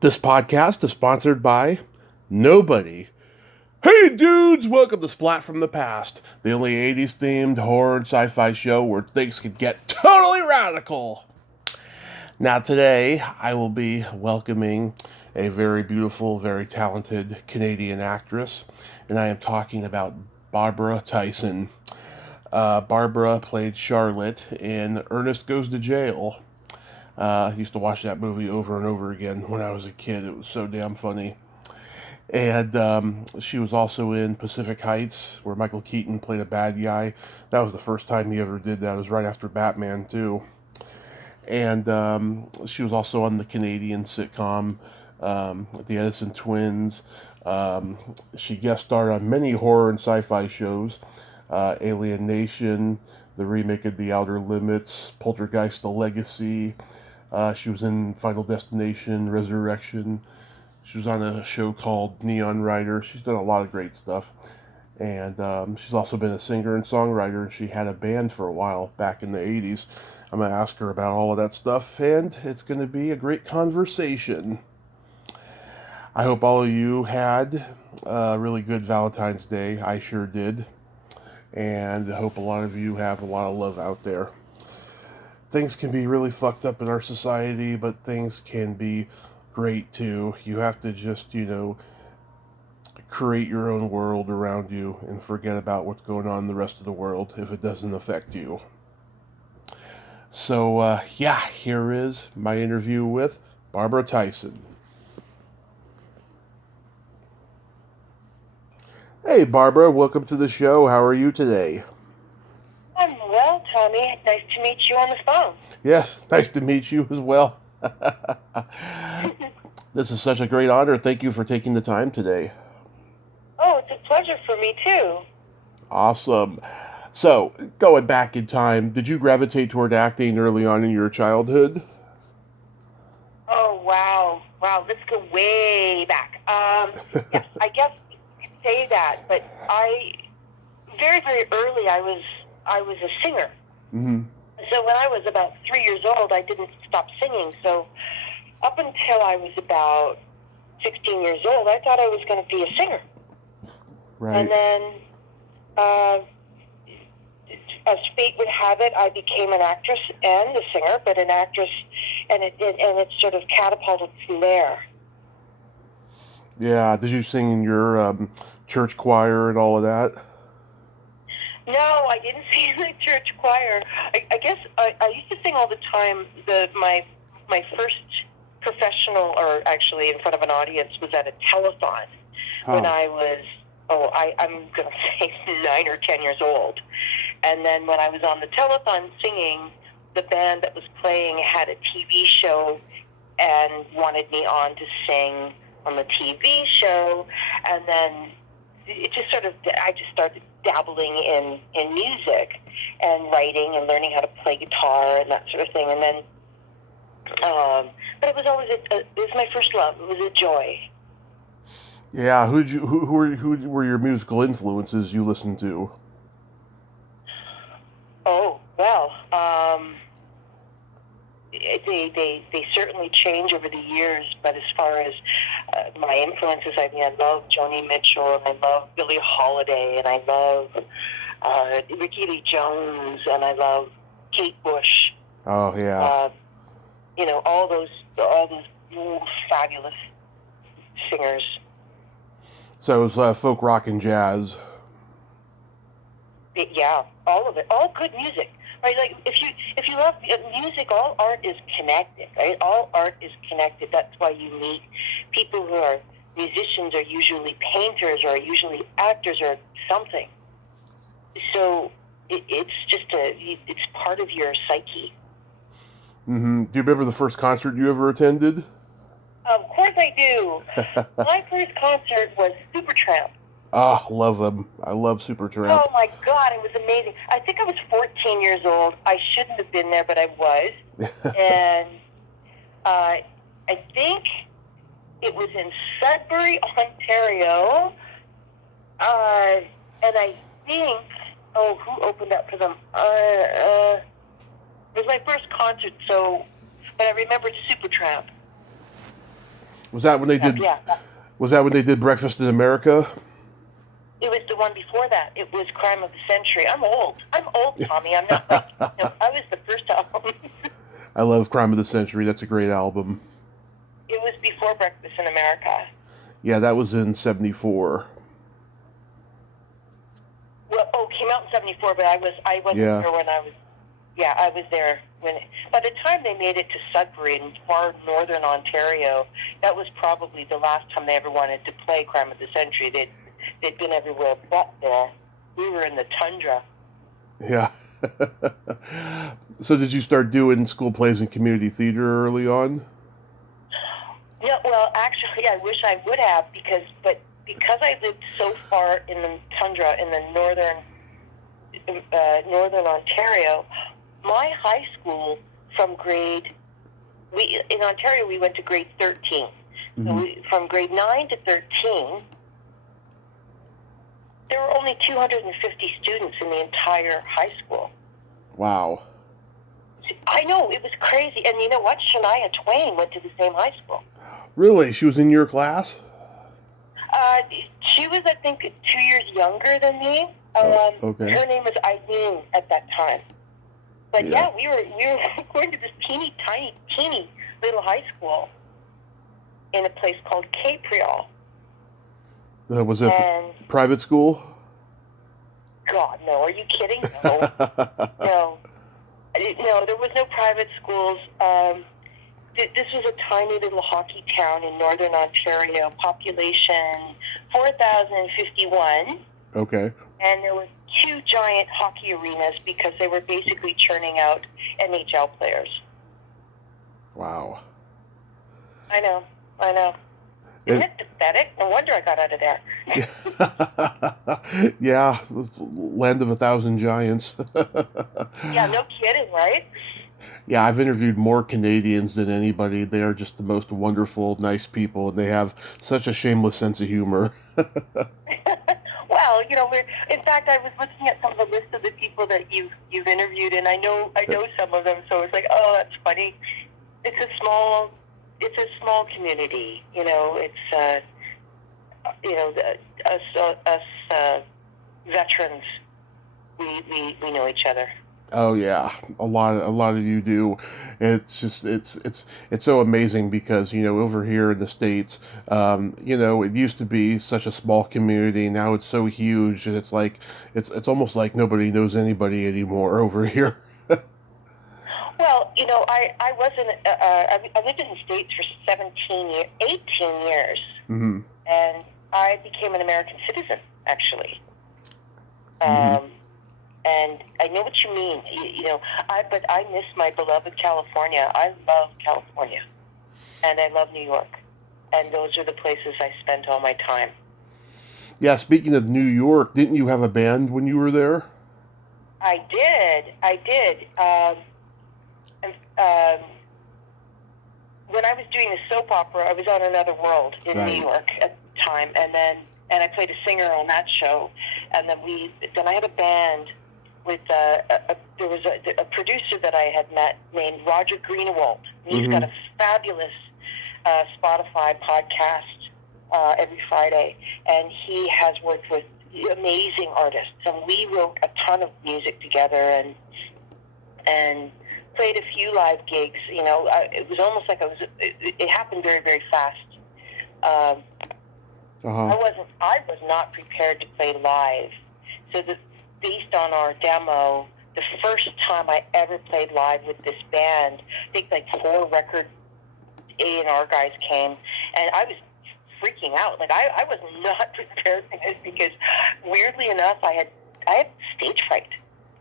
This podcast is sponsored by nobody. Hey dudes, welcome to Splat from the Past, the only 80s themed horror and sci-fi show where things can get totally radical. Now today, I will be welcoming a very beautiful, very talented Canadian actress, and I am talking about Barbara Tyson. Barbara played Charlotte in Ernest Goes to Jail. I used to watch that movie over and over again when I was a kid. It was so damn funny. And she was also in Pacific Heights, where Michael Keaton played a bad guy. That was the first time he ever did that. It was right after Batman, too. And she was also on the Canadian sitcom, The Edison Twins. She guest starred on many horror and sci-fi shows. Alien Nation, the remake of The Outer Limits, Poltergeist, The Legacy. She was in Final Destination, Resurrection. She was on a show called Neon Rider. She's done a lot of great stuff. And she's also been a singer and songwriter, and she had a band for a while back in the 80s. I'm going to ask her about all of that stuff, and it's going to be a great conversation. I hope all of you had a really good Valentine's Day. I sure did. And I hope a lot of you have a lot of love out there. Things can be really fucked up in our society, but things can be great too. You have to just, create your own world around you and forget about what's going on in the rest of the world if it doesn't affect you. So, here is my interview with Barbara Tyson. Hey, Barbara, welcome to the show. How are you today? I'm well, Tommy. Nice to meet you on the phone. Yes, nice to meet you as well. This is such a great honor. Thank you for taking the time today. Oh, it's a pleasure for me, too. Awesome. So, going back in time, did you gravitate toward acting early on in your childhood? Oh, wow. Wow, let's go way back. Yes, I guess you could say that, but very, very early, I was a singer. Mm-hmm. So when I was about 3 years old, I didn't stop singing. So up until I was about 16 years old, I thought I was going to be a singer. Right. And then, as fate would have it, I became an actress and a singer, but an actress, and it sort of catapulted from there. Yeah. Did you sing in your church choir and all of that? No, I didn't sing in the church choir. I guess I used to sing all the time. My first professional, or actually in front of an audience, was at a telethon when I was, I'm going to say 9 or 10 years old. And then when I was on the telethon singing, the band that was playing had a TV show and wanted me on to sing on the TV show. And then it just I just started dabbling in music and writing and learning how to play guitar and that sort of thing. And then, but it was always it was my first love. It was a joy. Yeah. Who were your musical influences you listened to? Oh, well, they certainly change over the years, but as far as my influences, I mean, I love Joni Mitchell, and I love Billie Holiday, and I love Ricky Lee Jones, and I love Kate Bush. Oh, yeah. All those fabulous singers. So it was folk rock and jazz. Yeah, all of it, all good music, right? Like if you love music, all art is connected, right? All art is connected. That's why you meet people who are musicians, are usually painters, or are usually actors, or something. So it's part of your psyche. Mm-hmm. Do you remember the first concert you ever attended? Of course I do. My first concert was Supertramp. Ah, love them. I love Supertramp. Oh my God, it was amazing. I think I was 14 years old. I shouldn't have been there, but I was. And I think it was in Sudbury, Ontario. And I think, who opened up for them? It was my first concert, but I remembered Supertramp. Was that when they did? Yeah. Was that when they did Breakfast in America? It was the one before that. It was Crime of the Century. I'm old, Tommy. I'm not like, I was the first album. I love Crime of the Century. That's a great album. It was before Breakfast in America. Yeah, that was in '74. Well, came out in '74, but I wasn't there when I was. Yeah, I was there when. By the time they made it to Sudbury in far northern Ontario, that was probably the last time they ever wanted to play Crime of the Century. They'd been everywhere but there. We were in the tundra. Yeah. So did you start doing school plays and community theater early on? Yeah, well, actually, I wish I would have because I lived so far in the tundra in the northern Ontario, my high school in Ontario we went to grade 13. Mm-hmm. So from grade 9 to 13, there were only 250 students in the entire high school. Wow. I know, it was crazy. And you know what? Shania Twain went to the same high school. Really? She was in your class? She was, I think, 2 years younger than me. Okay. Her name was Eileen at that time. But yeah, we were going to this teeny little high school in a place called Capriol. Was it private school? God, no. Are you kidding? No. No, there was no private schools. This was a tiny little hockey town in northern Ontario, population 4,051. Okay. And there were 2 giant hockey arenas because they were basically churning out NHL players. Wow. I know. Isn't it pathetic? No wonder I got out of there. Yeah, it's land of 1,000 giants. Yeah, no kidding, right? Yeah, I've interviewed more Canadians than anybody. They are just the most wonderful, nice people, and they have such a shameless sense of humor. Well, in fact, I was looking at some of the list of the people that you've interviewed, and I know some of them. So it's like, oh, that's funny. It's a small community. It's us veterans. We know each other. Oh yeah, a lot of you do. It's just it's so amazing because over here in the States, it used to be such a small community. Now it's so huge, and it's like it's almost like nobody knows anybody anymore over here. Well, I wasn't. I lived in the States for 18 years, Mm-hmm. and I became an American citizen actually. Mm-hmm. And I know what you mean, but I miss my beloved California. I love California, and I love New York, and those are the places I spent all my time. Yeah, speaking of New York, didn't you have a band when you were there? I did. When I was doing the soap opera, I was on Another World in New York at the time, and I played a singer on that show, and then I had a band with there was a producer that I had met named Roger Greenewald. He's got a fabulous Spotify podcast every Friday, and he has worked with amazing artists, and we wrote a ton of music together and played a few live gigs. It was almost like it happened very, very fast. I was not prepared to play live, so based on our demo, the first time I ever played live with this band, I think like 4 record A&R guys came, and I was freaking out. Like I was not prepared for this because, weirdly enough, I had stage fright.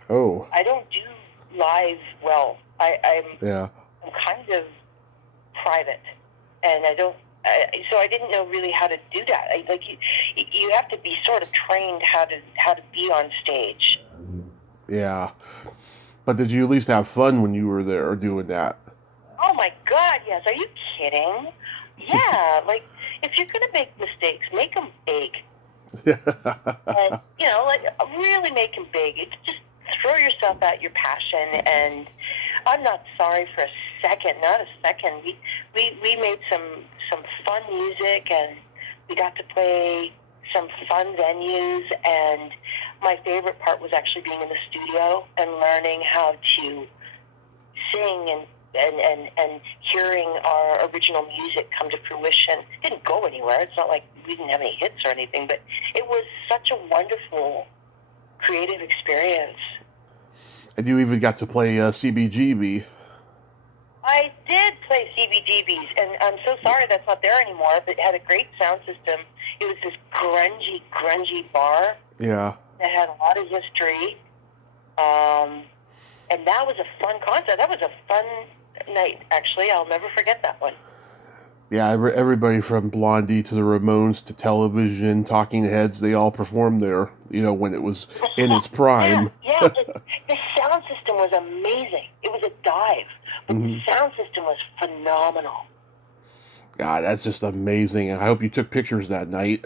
Oh. I don't do live well. I'm kind of private, and so I didn't know really how to do that. You have to be sort of trained how to be on stage. Yeah, but did you at least have fun when you were there doing that? Oh my God, yes. Are you kidding? Yeah, like if you're gonna make mistakes, make them big. And really make them big. It's just throw yourself at your passion, and I'm not sorry for a second, not a second. We made some fun music, and we got to play some fun venues, and my favorite part was actually being in the studio and learning how to sing and hearing our original music come to fruition. It didn't go anywhere. It's not like we didn't have any hits or anything, but it was such a wonderful creative experience. And you even got to play CBGB. I did play CBGBs, and I'm so sorry that's not there anymore, but it had a great sound system. It was this grungy bar. Yeah. That had a lot of history. And that was a fun concert. That was a fun night, actually. I'll never forget that one. Yeah, everybody from Blondie to the Ramones to Television, Talking Heads, they all performed there, when it was in its prime. Yeah. The sound system was amazing. It was a dive, but the sound system was phenomenal. God, that's just amazing. I hope you took pictures that night.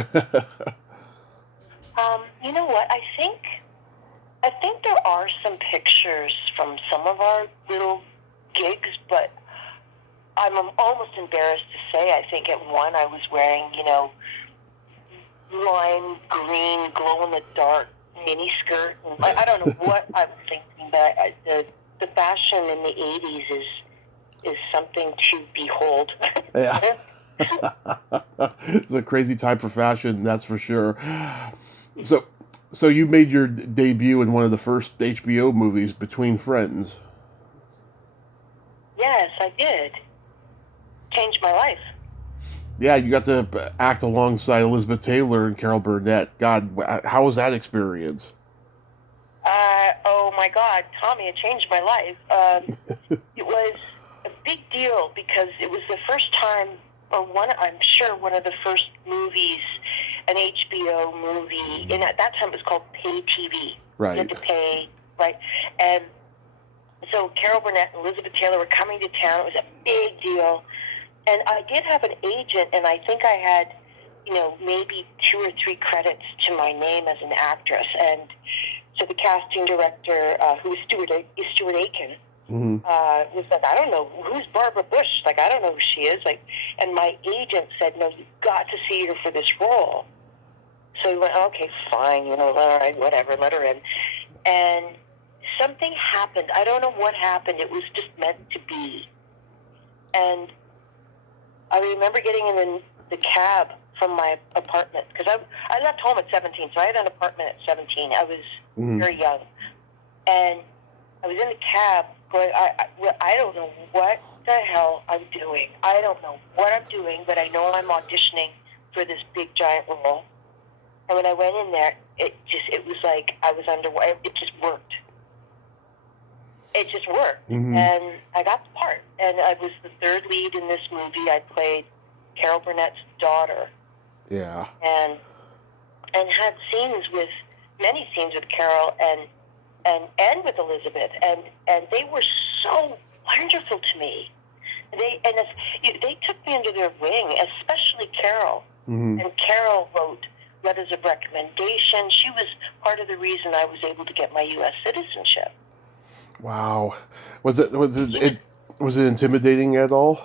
You know what? I think there are some pictures from some of our little gigs, but I'm almost embarrassed to say I think at one I was wearing, lime green, glow-in-the-dark mini skirt. And I don't know what I was thinking, but the fashion in the 80s is something to behold. Yeah. It's a crazy time for fashion, that's for sure. So you made your debut in one of the first HBO movies, Between Friends. Yes, I did. Changed my life. Yeah, you got to act alongside Elizabeth Taylor and Carol Burnett. God, how was that experience? Oh my God, Tommy, it changed my life. It was a big deal because it was the first time, I'm sure one of the first movies, an HBO movie, and at that time it was called pay TV. Right. You had to pay, right? And so Carol Burnett and Elizabeth Taylor were coming to town. It was a big deal. And I did have an agent, and I think I had, maybe 2 or 3 credits to my name as an actress. And so the casting director, who was Stuart Aiken, was like, I don't know, who's Barbara Bush? Like, I don't know who she is. Like, and my agent said, no, you've got to see her for this role. So we went, okay, fine, all right, whatever, let her in. And something happened. I don't know what happened. It was just meant to be. And I remember getting in the cab from my apartment, because I left home at 17, so I had an apartment at 17. I was very young. And I was in the cab going, I don't know what the hell I'm doing. I don't know what I'm doing, but I know I'm auditioning for this big, giant role. And when I went in there, it was like I was underwater. It just worked. It just worked. And I got the part. And I was the third lead in this movie. I played Carol Burnett's daughter. Yeah. And had many scenes with Carol and with Elizabeth. And they were so wonderful to me. They took me under their wing, especially Carol. And Carol wrote letters of recommendation. She was part of the reason I was able to get my U.S. citizenship. Wow. Was it intimidating at all?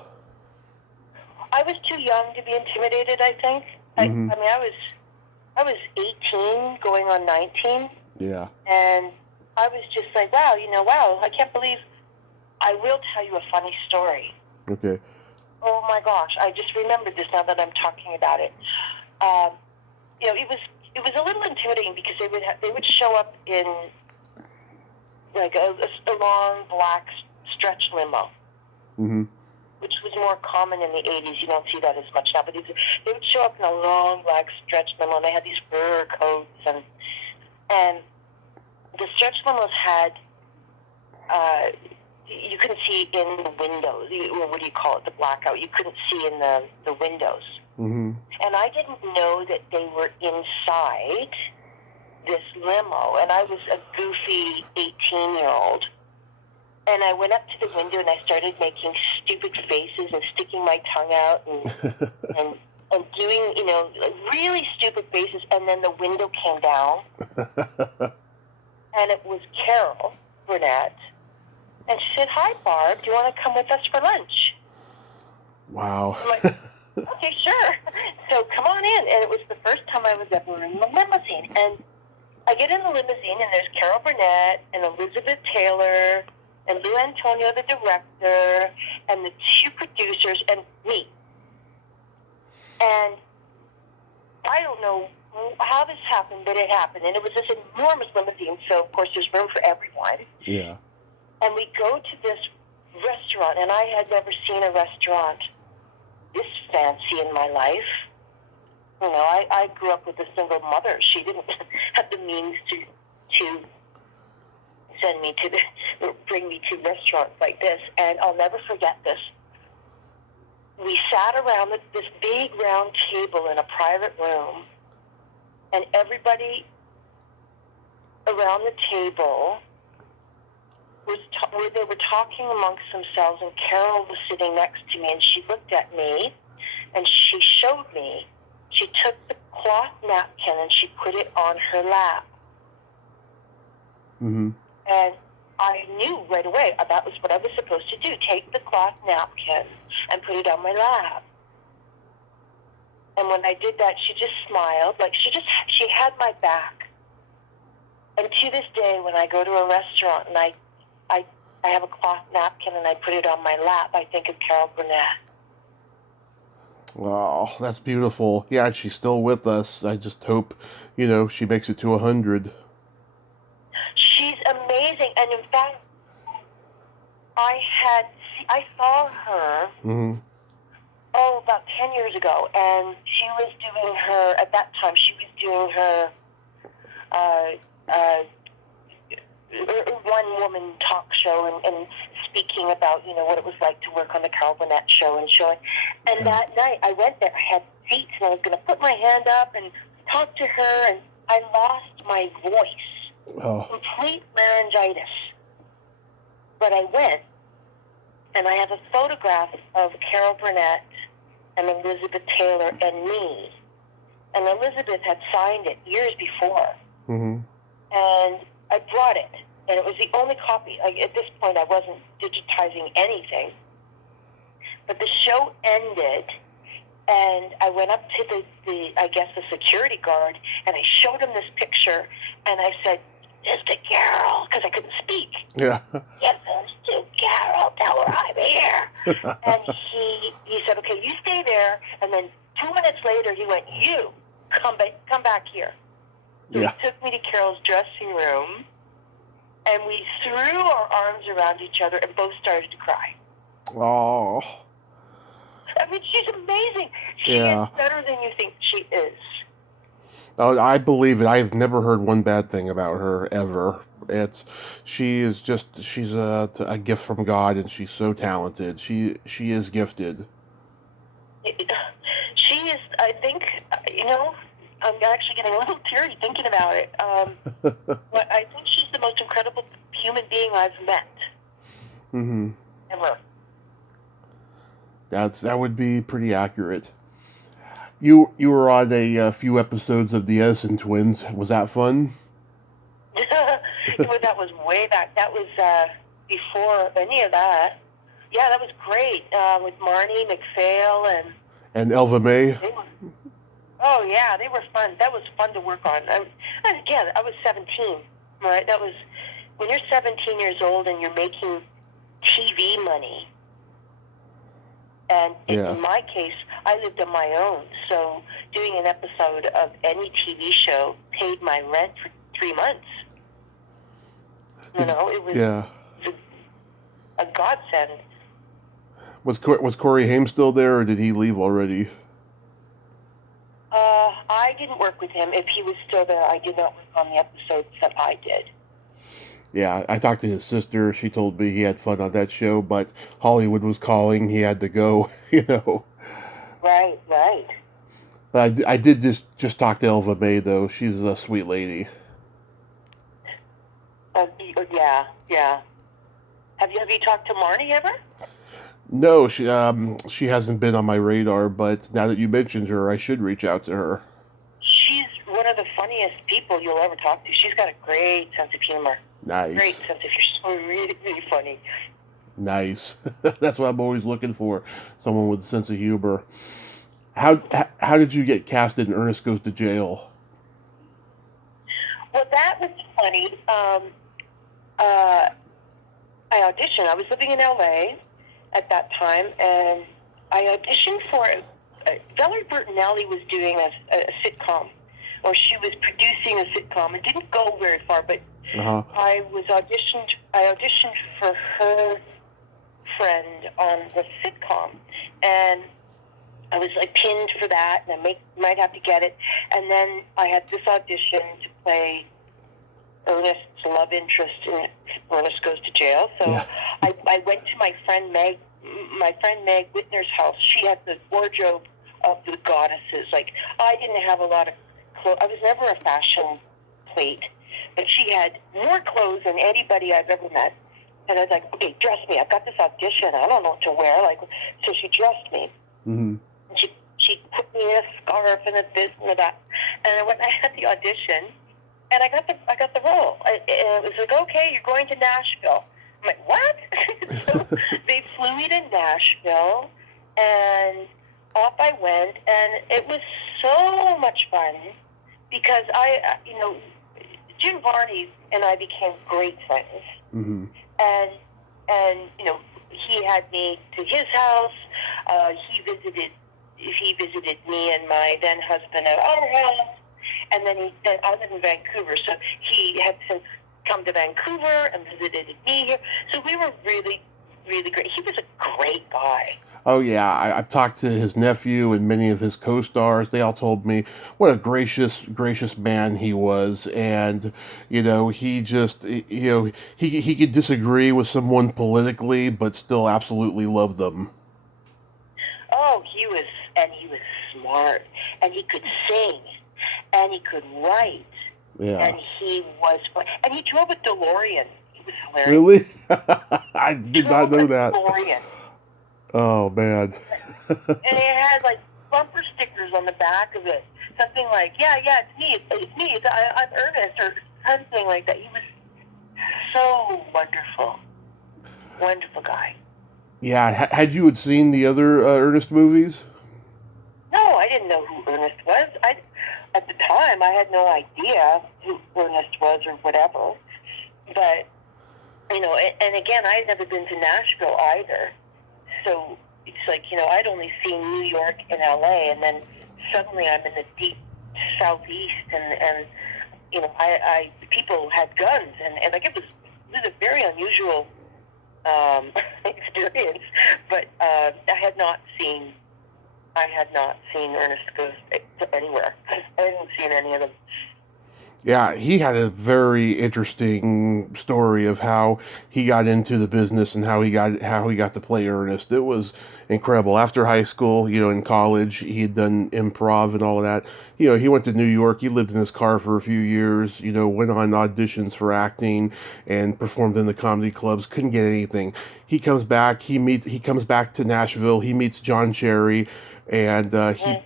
I was too young to be intimidated, I think. I mean, I was 18 going on 19. Yeah. And I was just like, wow, I can't believe. I will tell you a funny story. Okay. Oh my gosh, I just remembered this now that I'm talking about it. It was a little intimidating because they would show up in like a long black stretch limo, which was more common in the 80s. You don't see that as much now, but they would show up in a long black stretch limo, and they had these fur coats, and the stretch limos had you couldn't see in the windows. What do you call it? The blackout. You couldn't see in the windows. And I didn't know that they were inside this limo, and I was a goofy 18-year-old. And I went up to the window and I started making stupid faces and sticking my tongue out and doing, really stupid faces. And then the window came down, and it was Carol Burnett. And she said, "Hi, Barb, do you want to come with us for lunch?" Wow. I'm like, okay, sure. was ever in the limousine. And I get in the limousine, and there's Carol Burnett and Elizabeth Taylor and Lou Antonio, the director, and the two producers, and me. And I don't know how this happened, but it happened. And it was this enormous limousine, so, of course, there's room for everyone. Yeah. And we go to this restaurant, and I had never seen a restaurant this fancy in my life. You know, I grew up with a single mother. She didn't have the means to send me bring me to restaurants like this. And I'll never forget this. We sat around this big round table in a private room, and everybody around the table they were talking amongst themselves, and Carol was sitting next to me, and she looked at me, and she showed me. She took the cloth napkin, and she put it on her lap. Mm-hmm. And I knew right away that was what I was supposed to do, take the cloth napkin and put it on my lap. And when I did that, she just smiled, like she had my back. And to this day, when I go to a restaurant and I have a cloth napkin and I put it on my lap, I think of Carol Burnett. Wow, that's beautiful. Yeah, and she's still with us. I just hope, she makes it to 100. She's amazing. And in fact, I saw her, about 10 years ago, and she was doing her, at that time, she was doing her one-woman talk show and speaking about, what it was like to work on the Carol Burnett show and showing. And that night, I went there. I had seats, and I was going to put my hand up and talk to her, and I lost my voice. Oh. Complete laryngitis. But I went, and I have a photograph of Carol Burnett and Elizabeth Taylor and me. And Elizabeth had signed it years before. Mm-hmm. And I brought it, and it was the only copy. At this point, I wasn't digitizing anything. But the show ended, and I went up to the security guard, and I showed him this picture, and I said, "Mr. Carol," because I couldn't speak. Yeah. "Yes, Mr. Carol, tell her I'm here." And he said, "Okay, you stay there." And then 2 minutes later, he went, "You come back here." So he took me to Carol's dressing room, and we threw our arms around each other and both started to cry. Oh. I mean, she's amazing. She is better than you think she is. Oh, I believe it. I've never heard one bad thing about her ever. She's a gift from God, and she's so talented. She is gifted. She is. I think I'm actually getting a little teary thinking about it. But I think she's the most incredible human being I've met. Mm-hmm. Ever. That would be pretty accurate. You were on a few episodes of the Edison Twins. Was that fun? That was way back. That was before any of that. Yeah, that was great with Marnie McPhail and Elva May. Oh yeah, they were fun. That was fun to work on. Again, I was 17. Right? That was when you're 17 years old and you're making TV money. And in my case, I lived on my own, so doing an episode of any TV show paid my rent for 3 months. It was a godsend. Was Corey Haim still there, or did he leave already? I didn't work with him. If he was still there, I did not work on the episodes that I did. Yeah, I talked to his sister. She told me he had fun on that show, but Hollywood was calling. He had to go, Right. But I did just talk to Elva May, though. She's a sweet lady. Yeah. Have you talked to Marnie ever? No, she hasn't been on my radar, but now that you mentioned her, I should reach out to her. She's one of the funniest people you'll ever talk to. She's got a great sense of humor. Nice. Great sense of humor. So really, really funny. Nice. That's what I'm always looking for. Someone with a sense of humor. How did you get casted in Ernest Goes to Jail? that was funny. I auditioned. I was living in LA at that time, and I auditioned for Valerie Bertinelli was doing a sitcom, or she was producing a sitcom. It didn't go very far, but I auditioned for her friend on the sitcom, and I was like pinned for that, and I might have to get it. And then I had this audition to play Ernest's love interest in Ernest Goes to Jail. So yeah. I went to my friend Meg Whitner's house. She had the wardrobe of the goddesses. Like, I didn't have a lot of clothes. I was never a fashion plate, but she had more clothes than anybody I've ever met. And I was like, okay, dress me. I've got this audition. I don't know what to wear. Like, so she dressed me. Mm-hmm. She put me in a scarf and a this and a that. And when I had the audition, and I got the role. It was like, okay, you're going to Nashville. I'm like, what? So they flew me to Nashville, and off I went, and it was so much fun because Jim Varney and I became great friends. Mm-hmm. And he had me to his house. He visited me and my then husband at our house. And then I live in Vancouver, so he had since come to Vancouver and visited me here. So we were really, really great. He was a great guy. Oh, yeah. I've talked to his nephew and many of his co-stars. They all told me what a gracious man he was. And, he just, he could disagree with someone politically, but still absolutely loved them. Oh, he was smart, and he could sing. And he could write. Yeah. And he drove a DeLorean. He was hilarious. Really? I did not know that. DeLorean. Oh, man. And it had like bumper stickers on the back of it. Something like, yeah, it's me. It's me. I'm Ernest, or something like that. He was so wonderful. Wonderful guy. Yeah. Had you seen the other Ernest movies? No, I didn't know who Ernest was. At the time, I had no idea who Ernest was or whatever. But, and again, I had never been to Nashville either. So it's like, I'd only seen New York and LA, and then suddenly I'm in the deep southeast, and people had guns, and like it was a very unusual experience. But I had not seen Ernest Goes anywhere. I hadn't seen any of them. Yeah, he had a very interesting story of how he got into the business and how he got to play Ernest. It was incredible. After high school, in college, he had done improv and all of that. He went to New York. He lived in his car for a few years. Went on auditions for acting and performed in the comedy clubs. Couldn't get anything. He comes back. He comes back to Nashville. He meets John Cherry, and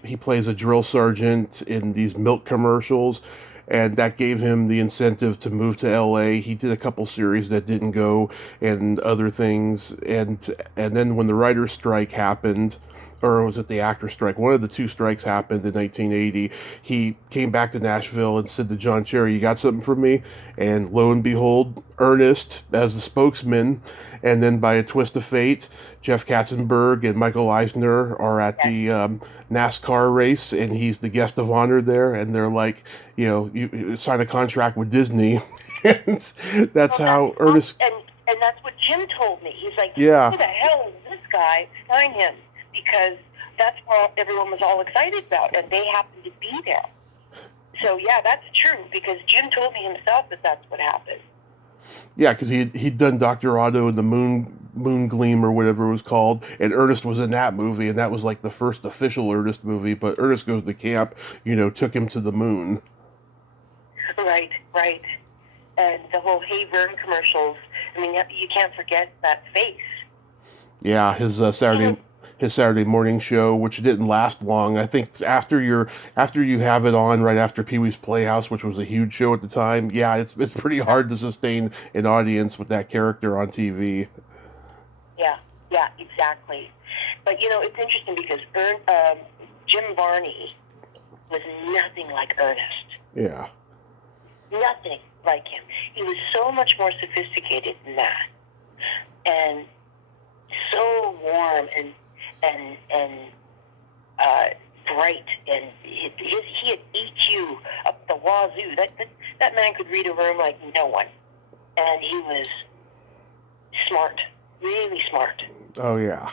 he plays a drill sergeant in these milk commercials. And that gave him the incentive to move to LA. He did a couple series that didn't go and other things. And then when the writer's strike happened, or was it the actor strike? One of the two strikes happened in 1980. He came back to Nashville and said to John Cherry, "You got something for me?" And lo and behold, Ernest as the spokesman. And then by a twist of fate, Jeff Katzenberg and Michael Eisner are at the NASCAR race, and he's the guest of honor there. And they're like, you sign a contract with Disney. And that's how Ernest... And that's what Jim told me. He's like, yeah. Who the hell is this guy? Sign him. Because that's what everyone was all excited about, and they happened to be there. So, yeah, that's true, because Jim told me himself that that's what happened. Yeah, because he'd done Dr. Otto and the Moon Gleam or whatever it was called, and Ernest was in that movie, and that was like the first official Ernest movie, but Ernest Goes to Camp, took him to the moon. Right. And the whole Hey Vern commercials, I mean, you can't forget that face. Yeah, his Saturday morning show, which didn't last long. I think after you have it on right after Pee-wee's Playhouse, which was a huge show at the time, yeah, it's pretty hard to sustain an audience with that character on TV. Yeah, exactly. But it's interesting because Jim Varney was nothing like Ernest. Yeah. Nothing like him. He was so much more sophisticated than that, and so warm and bright, and he'd eat you up the wazoo. That man could read a room like no one, and he was smart, really smart. Oh yeah,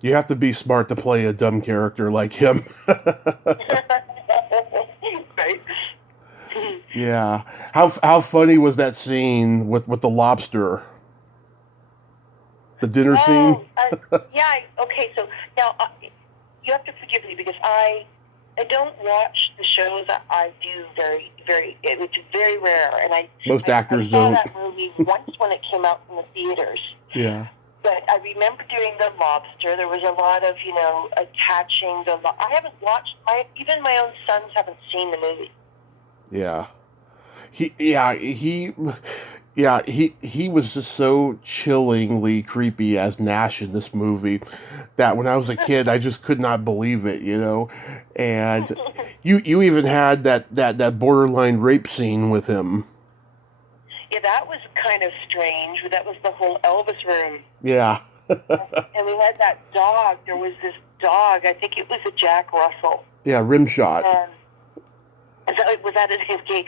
you have to be smart to play a dumb character like him. Right. Yeah. How funny was that scene with the lobster? The dinner scene? Yeah, okay, so now you have to forgive me because I don't watch the shows. I do it's very rare, and Most actors I saw don't. that movie once when it came out in the theaters. Yeah. But I remember doing The Lobster. There was a lot of, attaching I haven't watched, even my own sons haven't seen the movie. Yeah. He was just so chillingly creepy as Nash in this movie that when I was a kid I just could not believe it, And you even had that borderline rape scene with him. Yeah, that was kind of strange. That was the whole Elvis room. Yeah. And we had that dog. There was this dog. I think it was a Jack Russell. Yeah, Rimshot. Was that his name?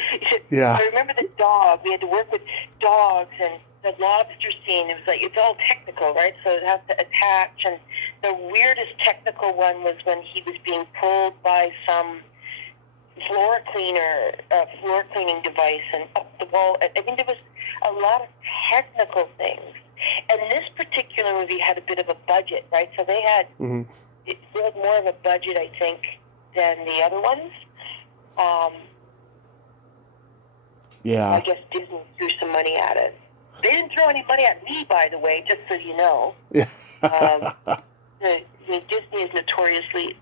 Yeah. I remember the dog. We had to work with dogs, and the lobster scene. It was like, it's all technical, right? So it has to attach. And the weirdest technical one was when he was being pulled by some floor cleaning device and up the wall. I mean, there was a lot of technical things. And this particular movie had a bit of a budget, right? So they had it had more of a budget, I think, than the other ones. Yeah. I guess Disney threw some money at it. They didn't throw any money at me, by the way, just so you know. Yeah. Disney is notoriously,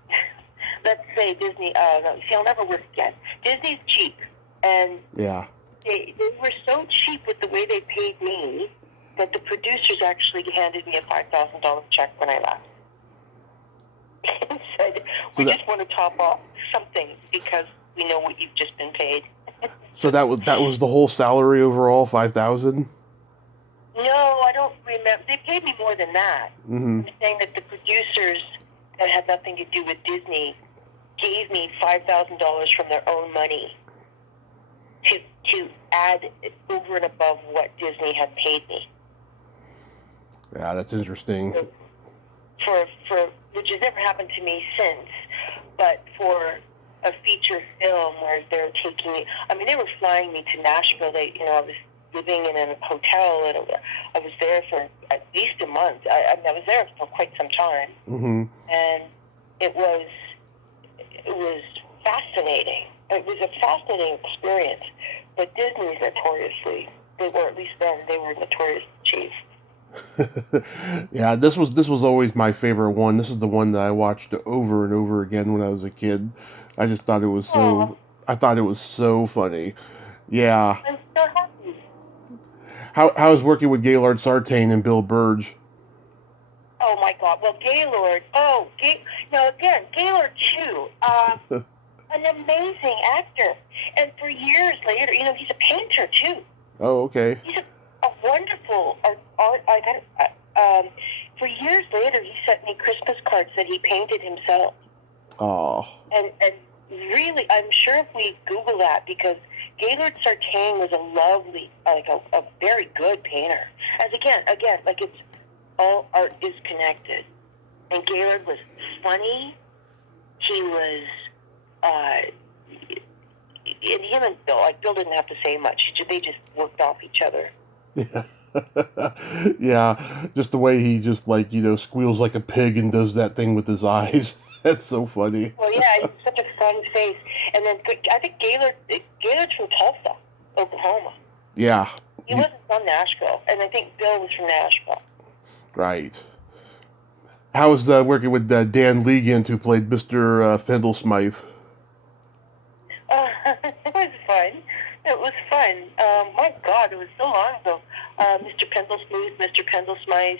let's say Disney, see, I'll never work again. Disney's cheap. And yeah. They were so cheap with the way they paid me that the producers actually handed me a $5,000 check when I left. And said, we just want to top off something because we know what you've just been paid. So that was the whole salary overall, $5,000? No, I don't remember. They paid me more than that. Mm-hmm. I'm saying that the producers that had nothing to do with Disney gave me $5,000 from their own money to add over and above what Disney had paid me. Yeah, that's interesting. For which has never happened to me since, but for a feature film where they're taking me, I mean, they were flying me to Nashville. I was living in a hotel, and I was there for at least a month. I was there for quite some time, and it was fascinating. It was a fascinating experience. But Disney's notoriously, at least then, they were notorious cheap. Yeah, this was always my favorite one. This is the one that I watched over and over again when I was a kid. I just thought it was so funny. Yeah. I'm so happy. How was working with Gaylord Sartain and Bill Burge? Oh my God! Well, Gaylord. Gaylord too. An amazing actor, and for years later, he's a painter too. Oh, okay. He's a wonderful art. For years later, he sent me Christmas cards that he painted himself. Oh. And really, I'm sure if we Google that, because Gaylord Sartain was a lovely, a very good painter. As again, it's all art is connected. And Gaylord was funny. He was, and him and Bill, Bill didn't have to say much. They just worked off each other. Yeah. Yeah, just the way he just squeals like a pig and does that thing with his eyes. That's so funny. Well, yeah, he's such a fun face. And then I think Gaylord's from Tulsa, Oklahoma. Yeah. He wasn't from Nashville, and I think Bill was from Nashville. Right. How was working with Dan Legant, who played Mr. Fendel Smythe? It was fun. My God, it was so long ago. Mr. Pendle Smythe.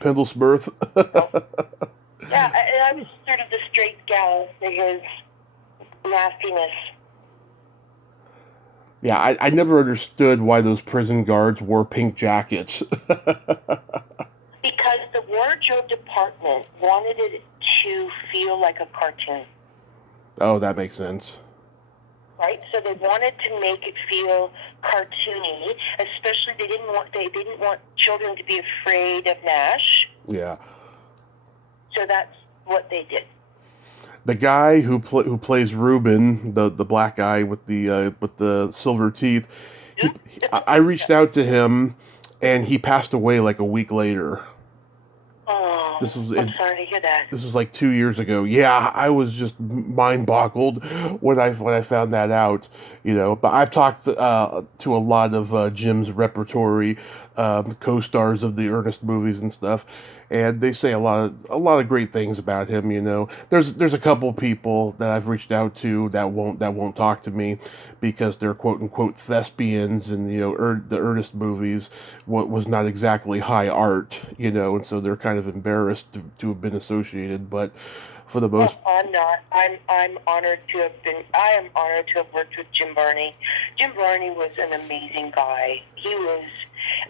Pendlesmirth. Yeah, and I was sort of the straight gal for his nastiness. Yeah, I never understood why those prison guards wore pink jackets. Because the wardrobe department wanted it to feel like a cartoon. Oh, that makes sense. Right, so they wanted to make it feel cartoony. Especially, they didn't want children to be afraid of Nash. Yeah. So that's what they did. The guy who plays Ruben, the black guy with the silver teeth, I reached out to him, and he passed away like a week later. Oh, I'm sorry to hear that. This was like 2 years ago. Yeah, I was just mind boggled when I found that out. But I've talked to a lot of Jim's repertory co-stars of the Ernest movies and stuff, and they say a lot of great things about him. There's a couple people that I've reached out to that won't talk to me because they're quote unquote thespians, and the Ernest movies what was not exactly high art, and so they're kind of embarrassed to have been associated. But for the most, I'm not. I'm honored to have been. I am honored to have worked with Jim Varney. Jim Varney was an amazing guy.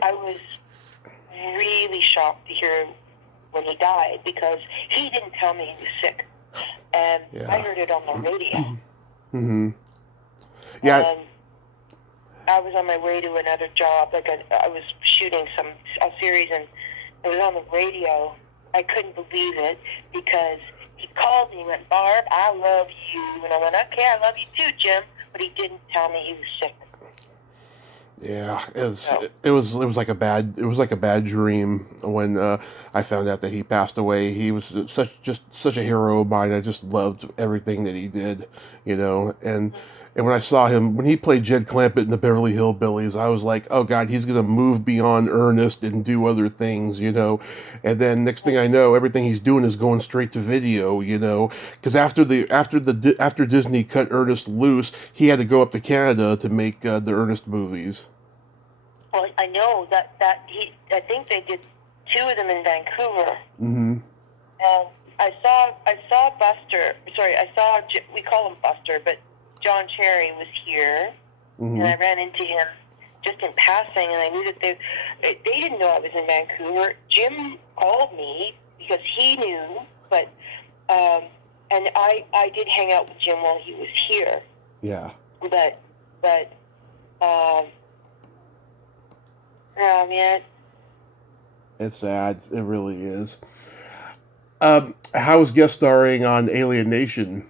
I was really shocked to hear when he died because he didn't tell me he was sick, and I heard it on the radio. Mm-hmm. Yeah. And I was on my way to another job. Like I was shooting a series, and it was on the radio. I couldn't believe it because he called me and went, "Barb, I love you," and I went, "Okay, I love you too, Jim." But he didn't tell me he was sick. Yeah, it was like a bad dream when I found out that he passed away. He was such a hero of mine. I just loved everything that he did, and when I saw him when he played Jed Clampett in the Beverly Hillbillies, I was like, oh God, he's gonna move beyond Ernest and do other things, And then next thing I know, everything he's doing is going straight to video, because after Disney cut Ernest loose, he had to go up to Canada to make the Ernest movies. Well, I know that I think they did 2 of them in Vancouver. Mm-hmm. And I saw Buster. Sorry, we call him Buster, but John Cherry was here, Mm-hmm. and I ran into him just in passing, and I knew that they didn't know I was in Vancouver. Jim called me because he knew, but and I did hang out with Jim while he was here. Yeah. But oh man, it's sad. It really is. How's guest starring on Alien Nation?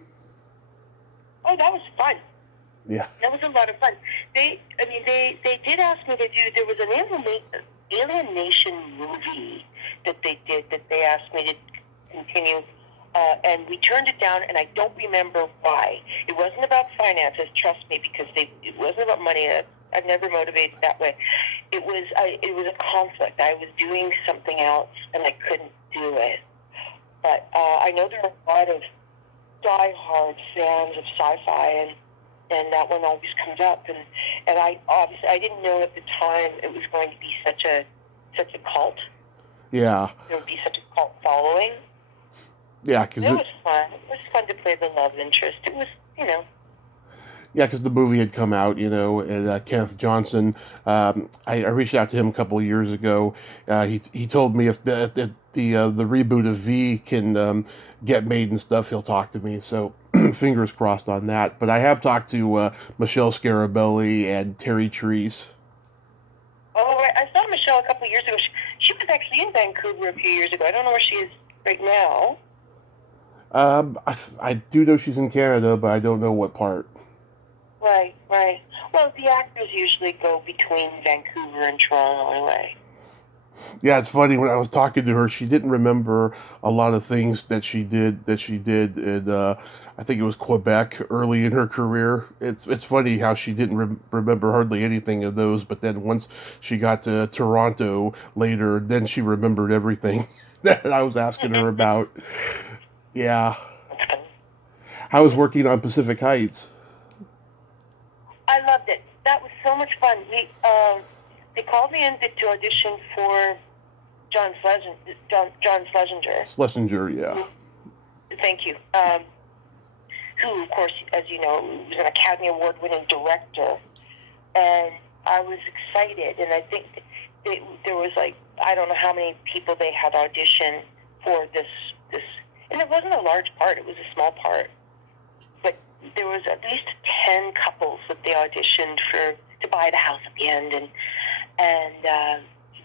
Oh, that was fun. Yeah. That was a lot of fun. They did ask me to do. There was an Alien Nation movie that they did that they asked me to continue, and we turned it down. And I don't remember why. It wasn't about finances. Trust me, because it wasn't about money. I've never motivated that way. It was a conflict. I was doing something else, and I couldn't do it. But I know there are a lot of diehard fans of sci-fi, and that one always comes up. And I obviously I didn't know at the time it was going to be such a cult. Yeah. There would be such a cult following. Yeah, because it was fun. It was fun to play the love interest. It was, Yeah, because the movie had come out, and Kenneth Johnson. I reached out to him a couple of years ago. He told me if the reboot of V can get made and stuff, he'll talk to me. So fingers crossed on that. But I have talked to Michelle Scarabelli and Terry Treese. Oh, right. I saw Michelle a couple of years ago. She was actually in Vancouver a few years ago. I don't know where she is right now. I do know she's in Canada, but I don't know what part. Right. Well, the actors usually go between Vancouver and Toronto anyway. Yeah, it's funny, when I was talking to her, she didn't remember a lot of things that she did in, I think it was Quebec early in her career. It's funny how she didn't remember hardly anything of those, but then once she got to Toronto later, then she remembered everything that I was asking her about. Yeah. I was working on Pacific Heights. I loved it. That was so much fun. They called me in to audition for John Schlesinger. Schlesinger, yeah. Thank you. Who, of course, as you know, was an Academy Award-winning director. and I was excited, and I think there was like, I don't know how many people they had auditioned for this, and it wasn't a large part, it was a small part, but there was at least 10 couples that they auditioned for to buy the house at the end, and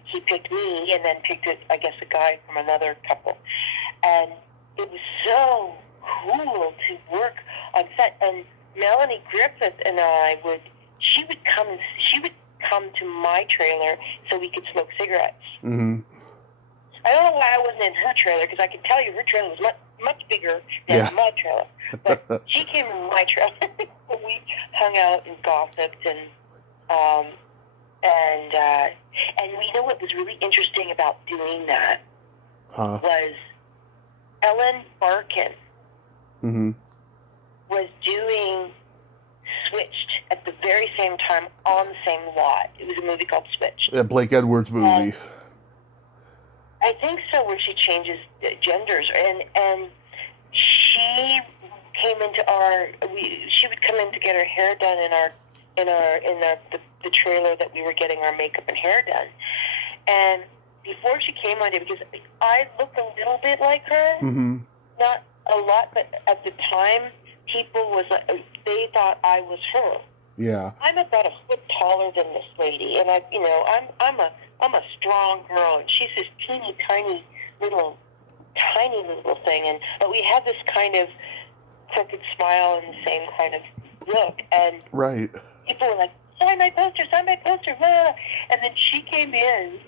he picked me, and then picked, I guess, a guy from another couple, and it was so cool to work on set. And Melanie Griffith and she would come to my trailer so we could smoke cigarettes. Mm-hmm. I don't know why I wasn't in her trailer, because I can tell you her trailer was much bigger than my trailer. But she came in my trailer. We hung out and gossiped, and you know what was really interesting about doing that was Ellen Barkin was doing Switched at the very same time on the same lot. It was a movie called Switched. Yeah, Blake Edwards movie. I think so, where she changes genders, and she came into she would come in to get her hair done in the trailer that we were getting our makeup and hair done. And before she came on it, because I looked a little bit like her, not a lot, but at the time, people they thought I was her. Yeah. I'm about a foot taller than this lady, and I'm a strong girl, and she's this teeny tiny little thing, but we have this kind of crooked smile and the same kind of look, and right. People were like, sign my poster, blah. And then she came in,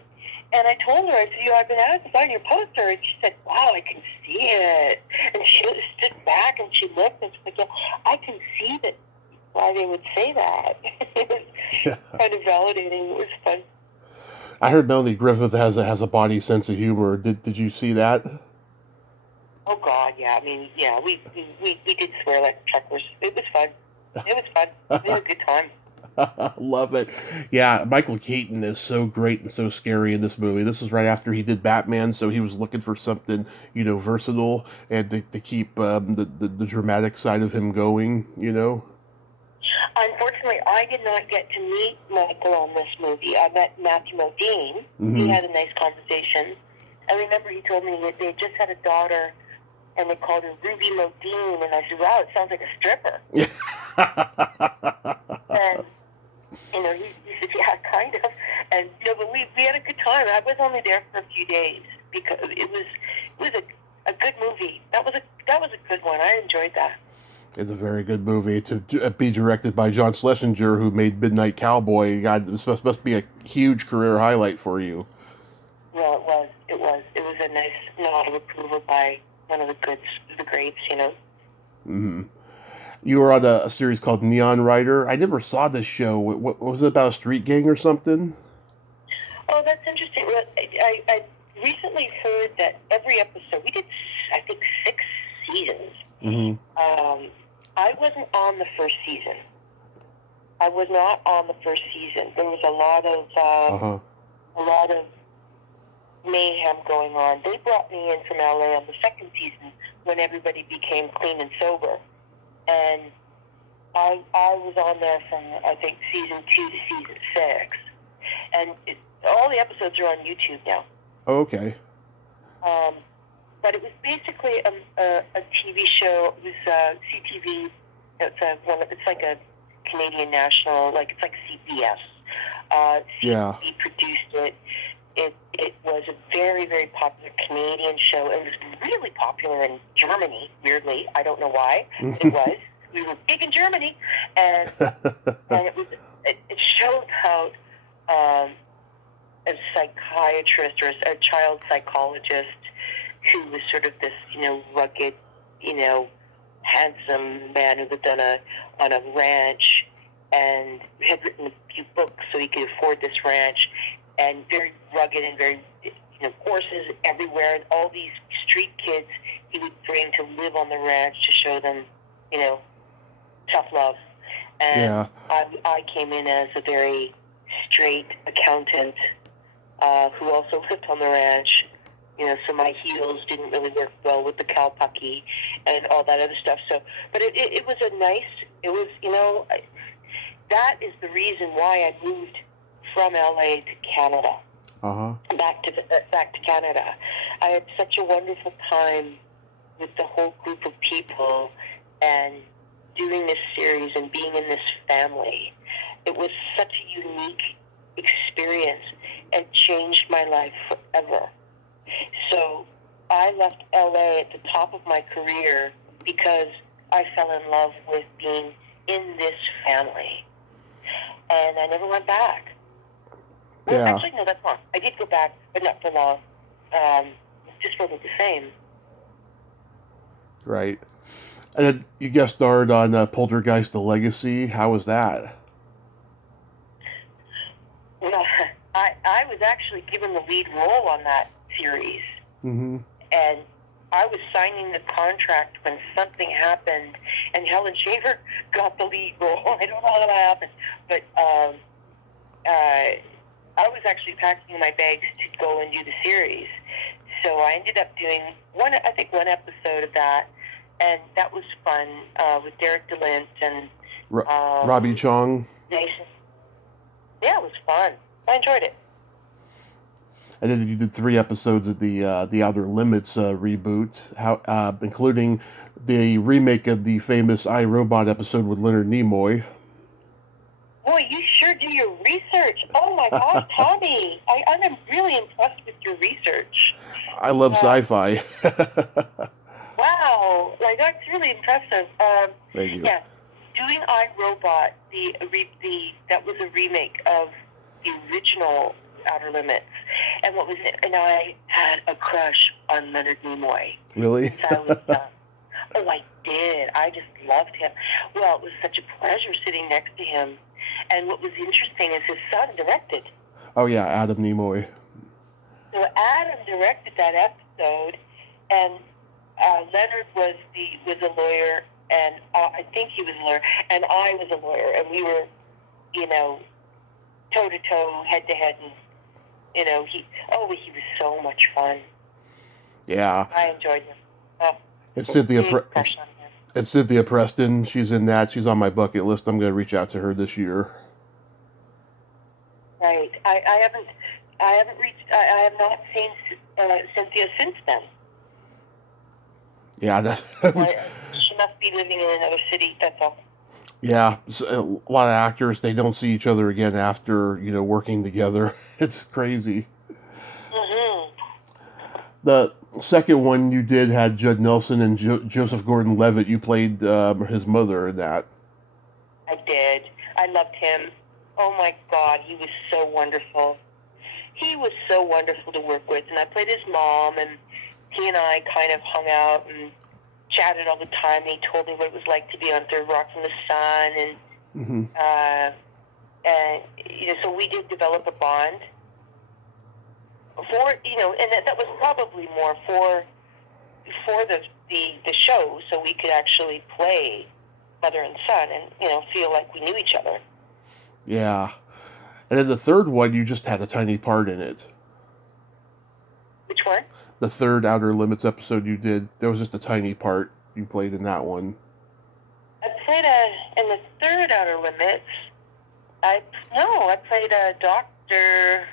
and I told her, I said, I've been asked to sign your poster, and she said, wow, I can see it. And she stood back, and she looked, and she's like, yeah, I can see that, why they would say that. It was kind of validating. It was fun. I heard Melanie Griffith has a body sense of humor. Did you see that? Oh God, yeah. I mean, yeah, we did swear like truckers. It was fun. We had a good time. Love it. Yeah, Michael Keaton is so great and so scary in this movie. This is right after he did Batman, so he was looking for something, versatile and to keep the dramatic side of him going, Unfortunately, I did not get to meet Michael on this movie. I met Matthew Modine. He had a nice conversation. I remember he told me that they just had a daughter, and they called her Ruby Modine, and I said, wow, it sounds like a stripper. And, he said, yeah, kind of. And, but we had a good time. I was only there for a few days, because it was a good movie. That was a good one. I enjoyed that. It's a very good movie to be directed by John Schlesinger, who made Midnight Cowboy. God, this must be a huge career highlight for you. Well, it was. It was a nice nod of approval by one of the greats, Mm-hmm. You were on a series called Neon Rider. I never saw this show. What was it, about a street gang or something? Oh, that's interesting. I recently heard that every episode, we did, I think, 6 seasons. Mm-hmm. I wasn't on the first season. I was not on the first season. There was a lot of mayhem going on. They brought me in from LA on the second season when everybody became clean and sober, and I was on there from, I think, season 2 to season 6, and all the episodes are on YouTube now. Oh, okay. But it was basically a TV show. It was CTV. It's like a Canadian national, it's like CBS. CTV produced it. It was a very, very popular Canadian show. It was really popular in Germany, weirdly. I don't know why, but it was. We were big in Germany. And it showed how a psychiatrist or a child psychologist who was sort of this, rugged, handsome man who lived on a ranch and had written a few books so he could afford this ranch, and very rugged and very, horses everywhere, and all these street kids he would bring to live on the ranch to show them, tough love. And I came in as a very straight accountant who also lived on the ranch. So my heels didn't really work well with the cowpucky and all that other stuff. So, but it was that is the reason why I moved from LA to Canada. Back to Canada. I had such a wonderful time with the whole group of people and doing this series and being in this family. It was such a unique experience and changed my life forever. So I left LA at the top of my career because I fell in love with being in this family. And I never went back. Well, Yeah. actually, no, that's wrong. I did go back, but not for long. It just wasn't the same. Right. And then you guest starred on Poltergeist: The Legacy. How was that? Well, I was actually given the lead role on that series. Mm-hmm. And I was signing the contract when something happened, and Helen Shaver got the lead role. I don't know how that happened, but I was actually packing my bags to go and do the series. So I ended up doing one episode of that, and that was fun with Derek DeLint and Robbie Chong. Jason. Yeah, it was fun. I enjoyed it. And then you did 3 episodes of the Outer Limits reboot, including the remake of the famous I, Robot episode with Leonard Nimoy. Boy, you sure do your research. Oh my gosh, Tommy. I'm really impressed with your research. I love sci-fi. Wow, that's really impressive. Thank you. Yeah, doing I, Robot, that was a remake of the original Outer Limits. And I had a crush on Leonard Nimoy. Really? Since I was young. Oh, I did. I just loved him. Well, it was such a pleasure sitting next to him. And what was interesting is his son directed. Oh yeah, Adam Nimoy. So Adam directed that episode, and Leonard was a lawyer, and I think he was a lawyer, and I was a lawyer, and we were, toe to toe, head to head, and he was so much fun. Yeah. I enjoyed him. Oh, it's Cynthia Preston. She's in that. She's on my bucket list. I'm going to reach out to her this year. Right. I have not seen Cynthia since then. Yeah, she must be living in another city. That's all. Yeah, a lot of actors, they don't see each other again after working together. It's crazy. Mm-hmm. The second one you did had Judd Nelson and Joseph Gordon-Levitt. You played his mother in that. I did. I loved him. Oh my God, he was so wonderful. He was so wonderful to work with, and I played his mom, and he and I kind of hung out and chatted all the time. He told me what it was like to be on Third Rock from the Sun, and Mm-hmm. So we did develop a bond. And that was probably more for the show, so we could actually play mother and son, and feel like we knew each other. Yeah, and then the third one, you just had a tiny part in it. Which one? The third Outer Limits episode you did, there was just a tiny part you played in that one. I played in the third Outer Limits. I played a doctor.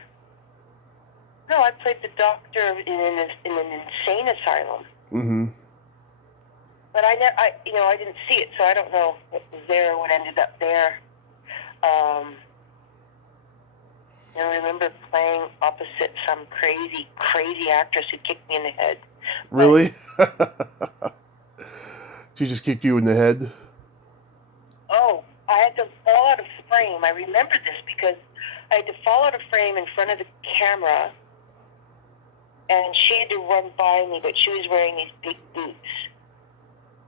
No, I played the doctor in an insane asylum. Mm-hmm. But I didn't see it, so I don't know what was there or what ended up there. I remember playing opposite some crazy, crazy actress who kicked me in the head. Really? She just kicked you in the head? Oh, I had to fall out of frame. I remember this because I had to fall out of frame in front of the camera, and she had to run by me, but she was wearing these big boots.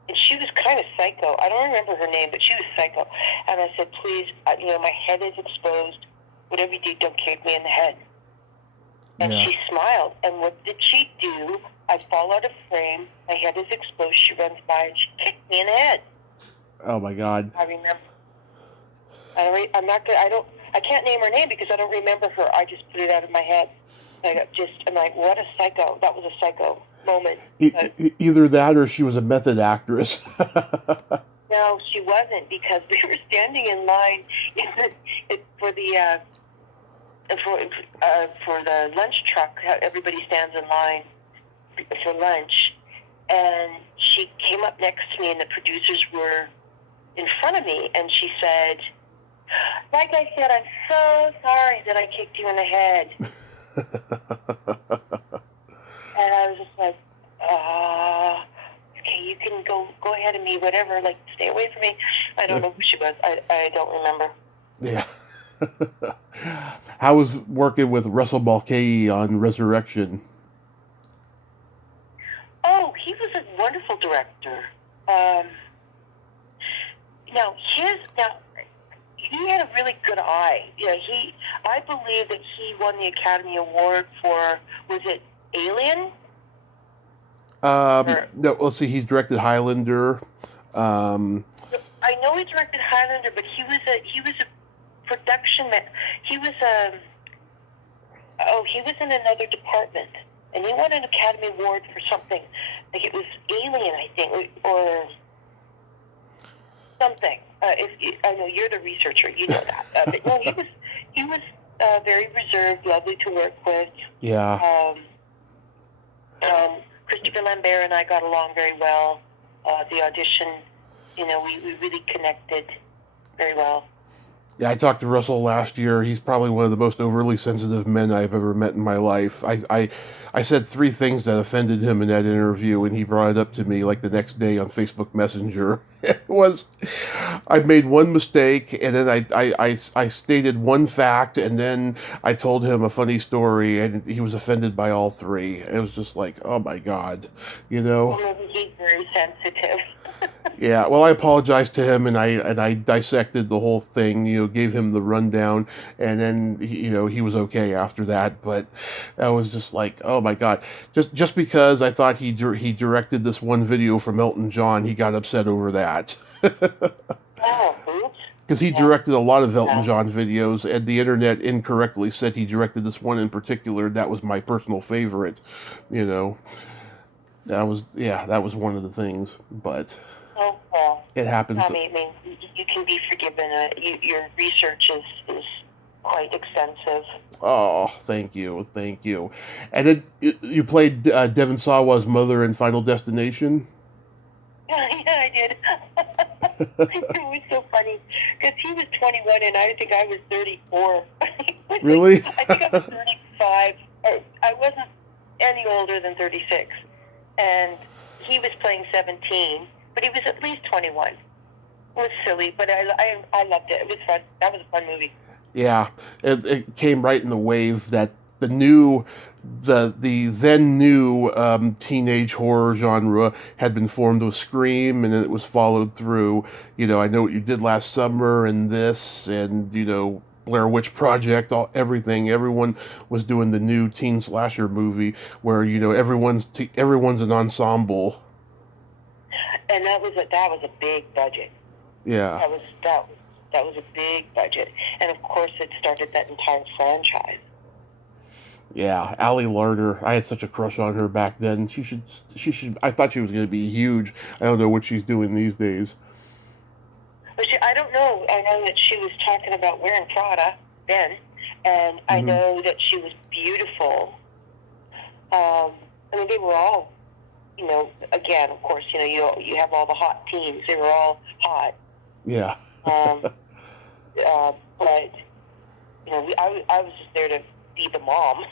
And she was kind of psycho. I don't remember her name, but she was psycho. And I said, please, my head is exposed. Whatever you do, don't kick me in the head. And she smiled. And what did she do? I fall out of frame. My head is exposed. She runs by and she kicked me in the head. Oh my God. I remember. I can't name her name because I don't remember her. I just put it out of my head. I'm like, what a psycho. That was a psycho moment. Either that or she was a method actress. No, No, she wasn't, because we were standing in line for the for the lunch truck. Everybody stands in line for lunch, and she came up next to me, and the producers were in front of me, and she said, "Like I said, I'm so sorry that I kicked you in the head." And I was just like, okay, you can go ahead of me, whatever, like, stay away from me. I don't know who she was. I don't remember. Yeah. How was working with Russell Mulcahy on Resurrection? Oh, he was a wonderful director. Now, he had a really good eye. I believe that he won the Academy Award for, was it Alien? No, let's see. He's directed Highlander. I know he directed Highlander, but he was a production man. He was in another department, and he won an Academy Award for something. Like, it was Alien, I think, or something. I know you're the researcher, you know that. But no, he was very reserved, lovely to work with. Yeah. Christopher Lambert and I got along very well. The audition, we really connected very well. Yeah, I talked to Russell last year. He's probably one of the most overly sensitive men I've ever met in my life. I said 3 things that offended him in that interview, and he brought it up to me like the next day on Facebook Messenger. It was, I made one mistake, and then I stated one fact, and then I told him a funny story, and he was offended by all 3. It was just like, oh my God, He's very sensitive. Yeah, well, I apologized to him, and I dissected the whole thing, gave him the rundown, and then he was okay after that. But that was just like, oh my God, just because I thought he directed this one video from Elton John, he got upset over that. Because he directed a lot of Elton John videos, and the internet incorrectly said he directed this one in particular. That was my personal favorite. That was one of the things, but. Oh, well, it happens. Tommy, I mean, you can be forgiven. Your research is quite extensive. Oh, thank you. And then you played Devon Sawa's mother in Final Destination? Yeah, I did. It was so funny, because he was 21 and I think I was 34. Really? I think I was 35. I wasn't any older than 36. And he was playing 17. But he was at least 21. It was silly, but I loved it. It was fun. That was a fun movie. Yeah, it came right in the wave that the then new teenage horror genre had been formed with Scream, and then it was followed through. I Know What You Did Last Summer, and this, and Blair Witch Project, everything. Everyone was doing the new teen slasher movie where everyone's an ensemble. And that was a big budget. Yeah. That was a big budget, and of course it started that entire franchise. Yeah, Allie Larder. I had such a crush on her back then. She should. I thought she was going to be huge. I don't know what she's doing these days. But I don't know. I know that she was talking about wearing Prada then, and I know that she was beautiful. I mean, they were all. Again, of course, you have all the hot teens. They were all hot. Yeah. But I was just there to be the mom.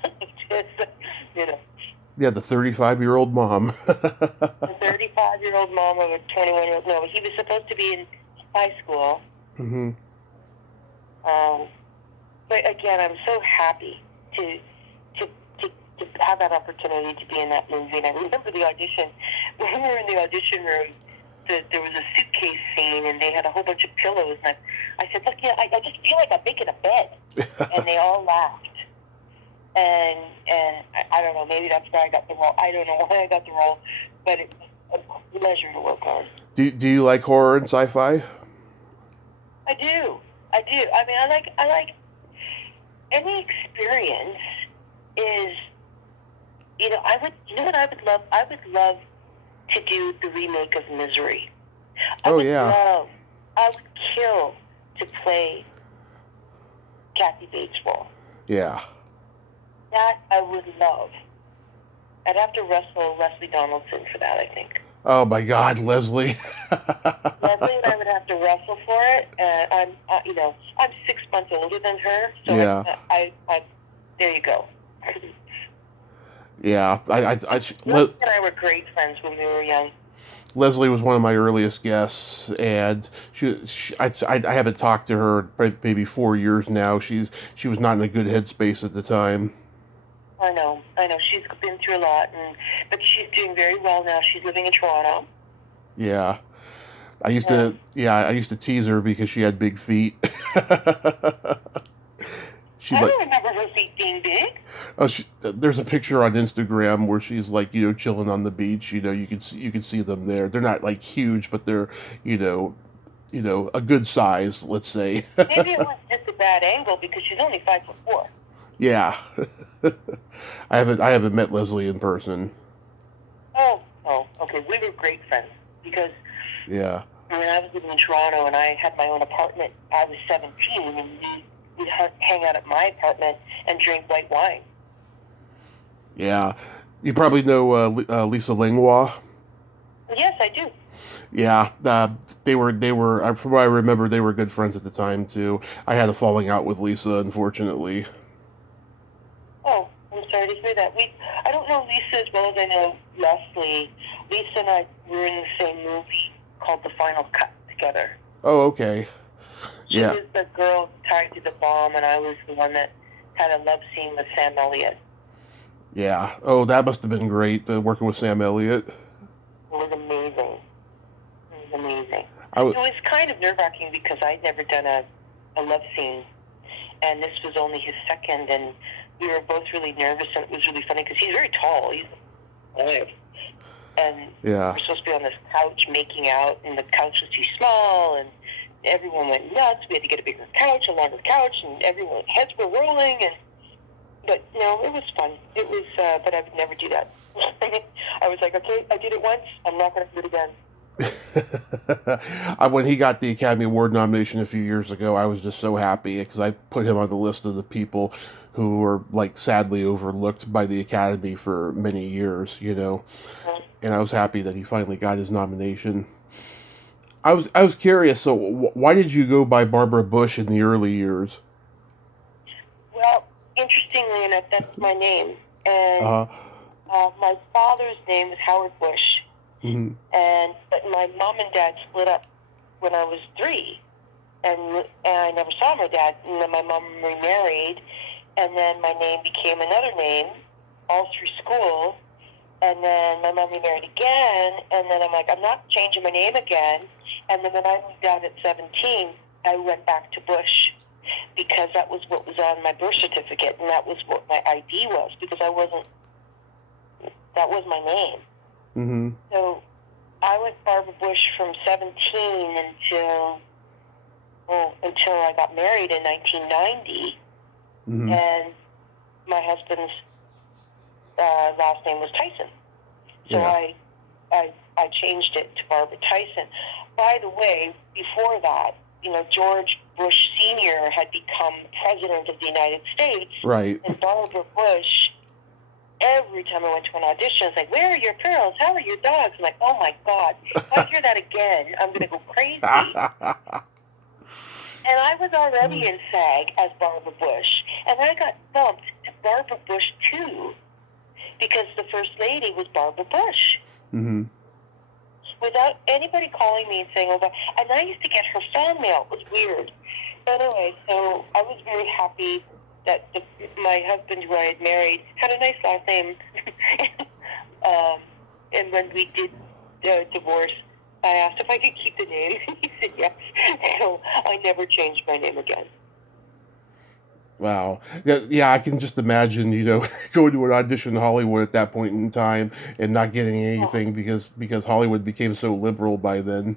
Yeah, the 35-year-old mom. The 35-year-old mom of a 21-year-old. No, he was supposed to be in high school. Mm-hmm. But again, I'm so happy to have that opportunity to be in that movie. And I remember the audition. When we were in the audition room, there was a suitcase scene, and they had a whole bunch of pillows. And I said, look, I just feel like I'm making a bed. And they all laughed. And I don't know, maybe that's why I got the role. I don't know why I got the role, but it was a pleasure to work on. Do you like horror and sci-fi? I do. I mean, I like any experience is, what I would love? I would love to do the remake of Misery. I would love I would kill to play Kathy Bates' role. Yeah. That I would love. I'd have to wrestle Leslie Donaldson for that, I think. Oh my God, Leslie. Leslie and I would have to wrestle for it. I'm 6 months older than her, so Yeah. I there you go. Yeah, Leslie and I were great friends when we were young. Leslie was one of my earliest guests, and I haven't talked to her maybe 4 years now. She was not in a good headspace at the time. I know. She's been through a lot, but she's doing very well now. She's living in Toronto. Yeah. I used to tease her because she had big feet. I don't remember her feet being big. Oh, there's a picture on Instagram where she's like, chilling on the beach. You can see them there. They're not like huge, but they're, a good size, let's say. Maybe it was just a bad angle because she's only 5'4". Yeah. I haven't met Leslie in person. Oh, okay. We were great friends because when I was living in Toronto and I had my own apartment, I was 17 and we'd hang out at my apartment and drink white wine. Yeah. You probably know Lisa Langlois. Yes, I do. Yeah, they were. From what I remember, they were good friends at the time too. I had a falling out with Lisa, unfortunately. Oh, I'm sorry to hear that. I don't know Lisa as well as I know Leslie. Lisa and I were in the same movie called The Final Cut together. Oh, okay. She was the girl tied to the bomb, and I was the one that had a love scene with Sam Elliott. Yeah. Oh, that must have been great, working with Sam Elliott. It was amazing. It was kind of nerve-wracking because I'd never done a love scene, and this was only his second, and we were both really nervous, and it was really funny because he's very tall. He's 5. And we're supposed to be on this couch making out, and the couch was too small, and everyone went nuts. We had to get a bigger couch, a longer couch, and everyone's heads were rolling. But no, it was fun. It was, but I would never do that. I was like, okay, I did it once. I'm not going to do it again. When he got the Academy Award nomination a few years ago, I was just so happy because I put him on the list of the people who were sadly overlooked by the Academy for many years, Mm-hmm. And I was happy that he finally got his nomination. I was curious. So, why did you go by Barbara Bush in the early years? Well, interestingly enough, that's my name, and my father's name is Howard Bush. Mm-hmm. But my mom and dad split up when I was 3, and I never saw my dad. And then my mom remarried, and then my name became another name all through school. And then my mom remarried again, and then I'm like, I'm not changing my name again. And then when I moved out at 17, I went back to Bush because that was what was on my birth certificate, and that was what my ID was because that was my name. Mm-hmm. So I went Barbara Bush from 17 until I got married in 1990, Mm-hmm. and my husband's last name was Tyson. So I changed it to Barbara Tyson. By the way, before that, George Bush Sr. had become president of the United States, Right. And Barbara Bush. Every time I went to an audition, it's like, where are your pearls? How are your dogs? I'm like, oh my God. If I hear that again, I'm going to go crazy. And I was already in SAG as Barbara Bush. And I got bumped to Barbara Bush 2 because the First Lady was Barbara Bush. Mm-hmm. Without anybody calling me and saying, oh, and I used to get her fan mail. It was weird. Anyway, so I was very happy that my husband, who I had married, had a nice last name. And when we did divorce, I asked if I could keep the name. He said yes. So I never changed my name again. Wow. Yeah, I can just imagine, going to an audition in Hollywood at that point in time and not getting anything because Hollywood became so liberal by then.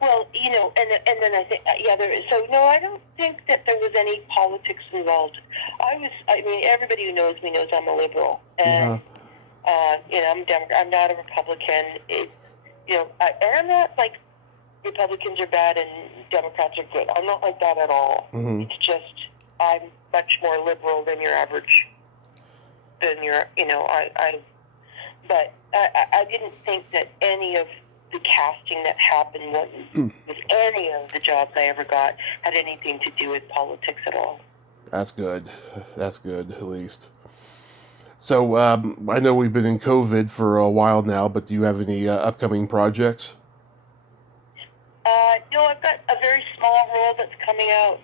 Well, and then I think, so no, I don't think that there was any politics involved. Everybody who knows me knows I'm a liberal. And, I'm a Democrat. I'm not a Republican. I'm not Republicans are bad and Democrats are good. I'm not like that at all. Mm-hmm. It's just I'm much more liberal than your average. But I didn't think that any of the casting that happened with any of the jobs I ever got had anything to do with politics at all. That's good. That's good, at least. So, I know we've been in COVID for a while now, but do you have any upcoming projects? No, I've got a very small role that's coming out.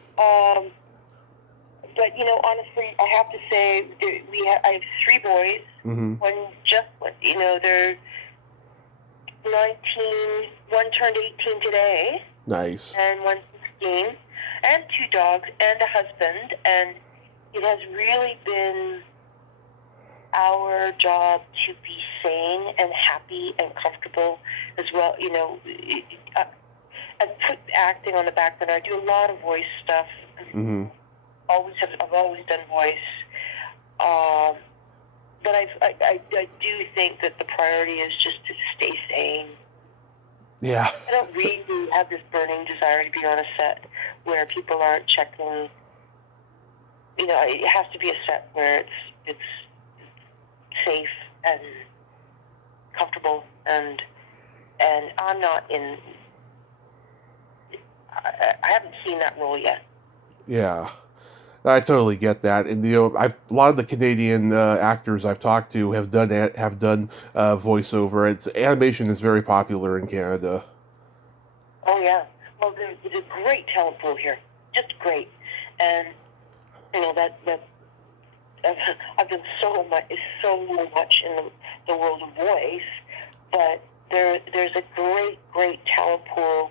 But, honestly, I have to say, I have 3 boys. Mm-hmm. They're 19, one turned 18 today. Nice. And one's 16, and 2 dogs, and a husband, and it has really been our job to be sane and happy and comfortable as well. I put acting on the back burner. I do a lot of voice stuff. Mm-hmm. I've always done voice. But I do think that the priority is just to stay sane. Yeah. I don't really have this burning desire to be on a set where people aren't checking. It has to be a set where it's safe and comfortable, and I'm not in. I haven't seen that role yet. Yeah. I totally get that, and a lot of the Canadian actors I've talked to have done voiceover. Animation is very popular in Canada. Oh yeah, well there's a great talent pool here, just great, and that I've done so much in the world of voice, but there's a great talent pool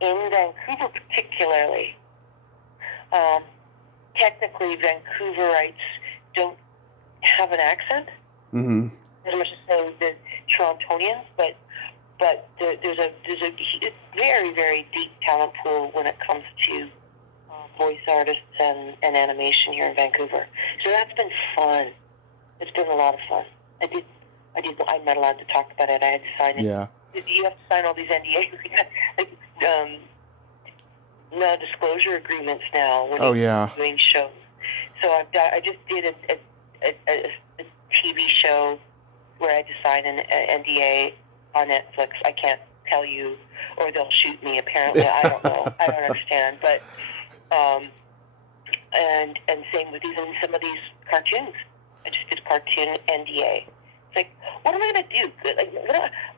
in Vancouver particularly. Technically, Vancouverites don't have an accent, Mm-hmm. as much as so the Torontonians, but there's a very, very deep talent pool when it comes to voice artists and animation here in Vancouver. So that's been fun. It's been a lot of fun. I'm not allowed to talk about it. I had to sign it. Yeah. You have to sign all these NDAs, non-disclosure agreements now when you're doing shows. So I just did a TV show where I had to sign an NDA on Netflix. I can't tell you, or they'll shoot me. Apparently, I don't know. I don't understand. But and same with even some of these cartoons. I just did cartoon NDA. It's like, what am I going to do? Like,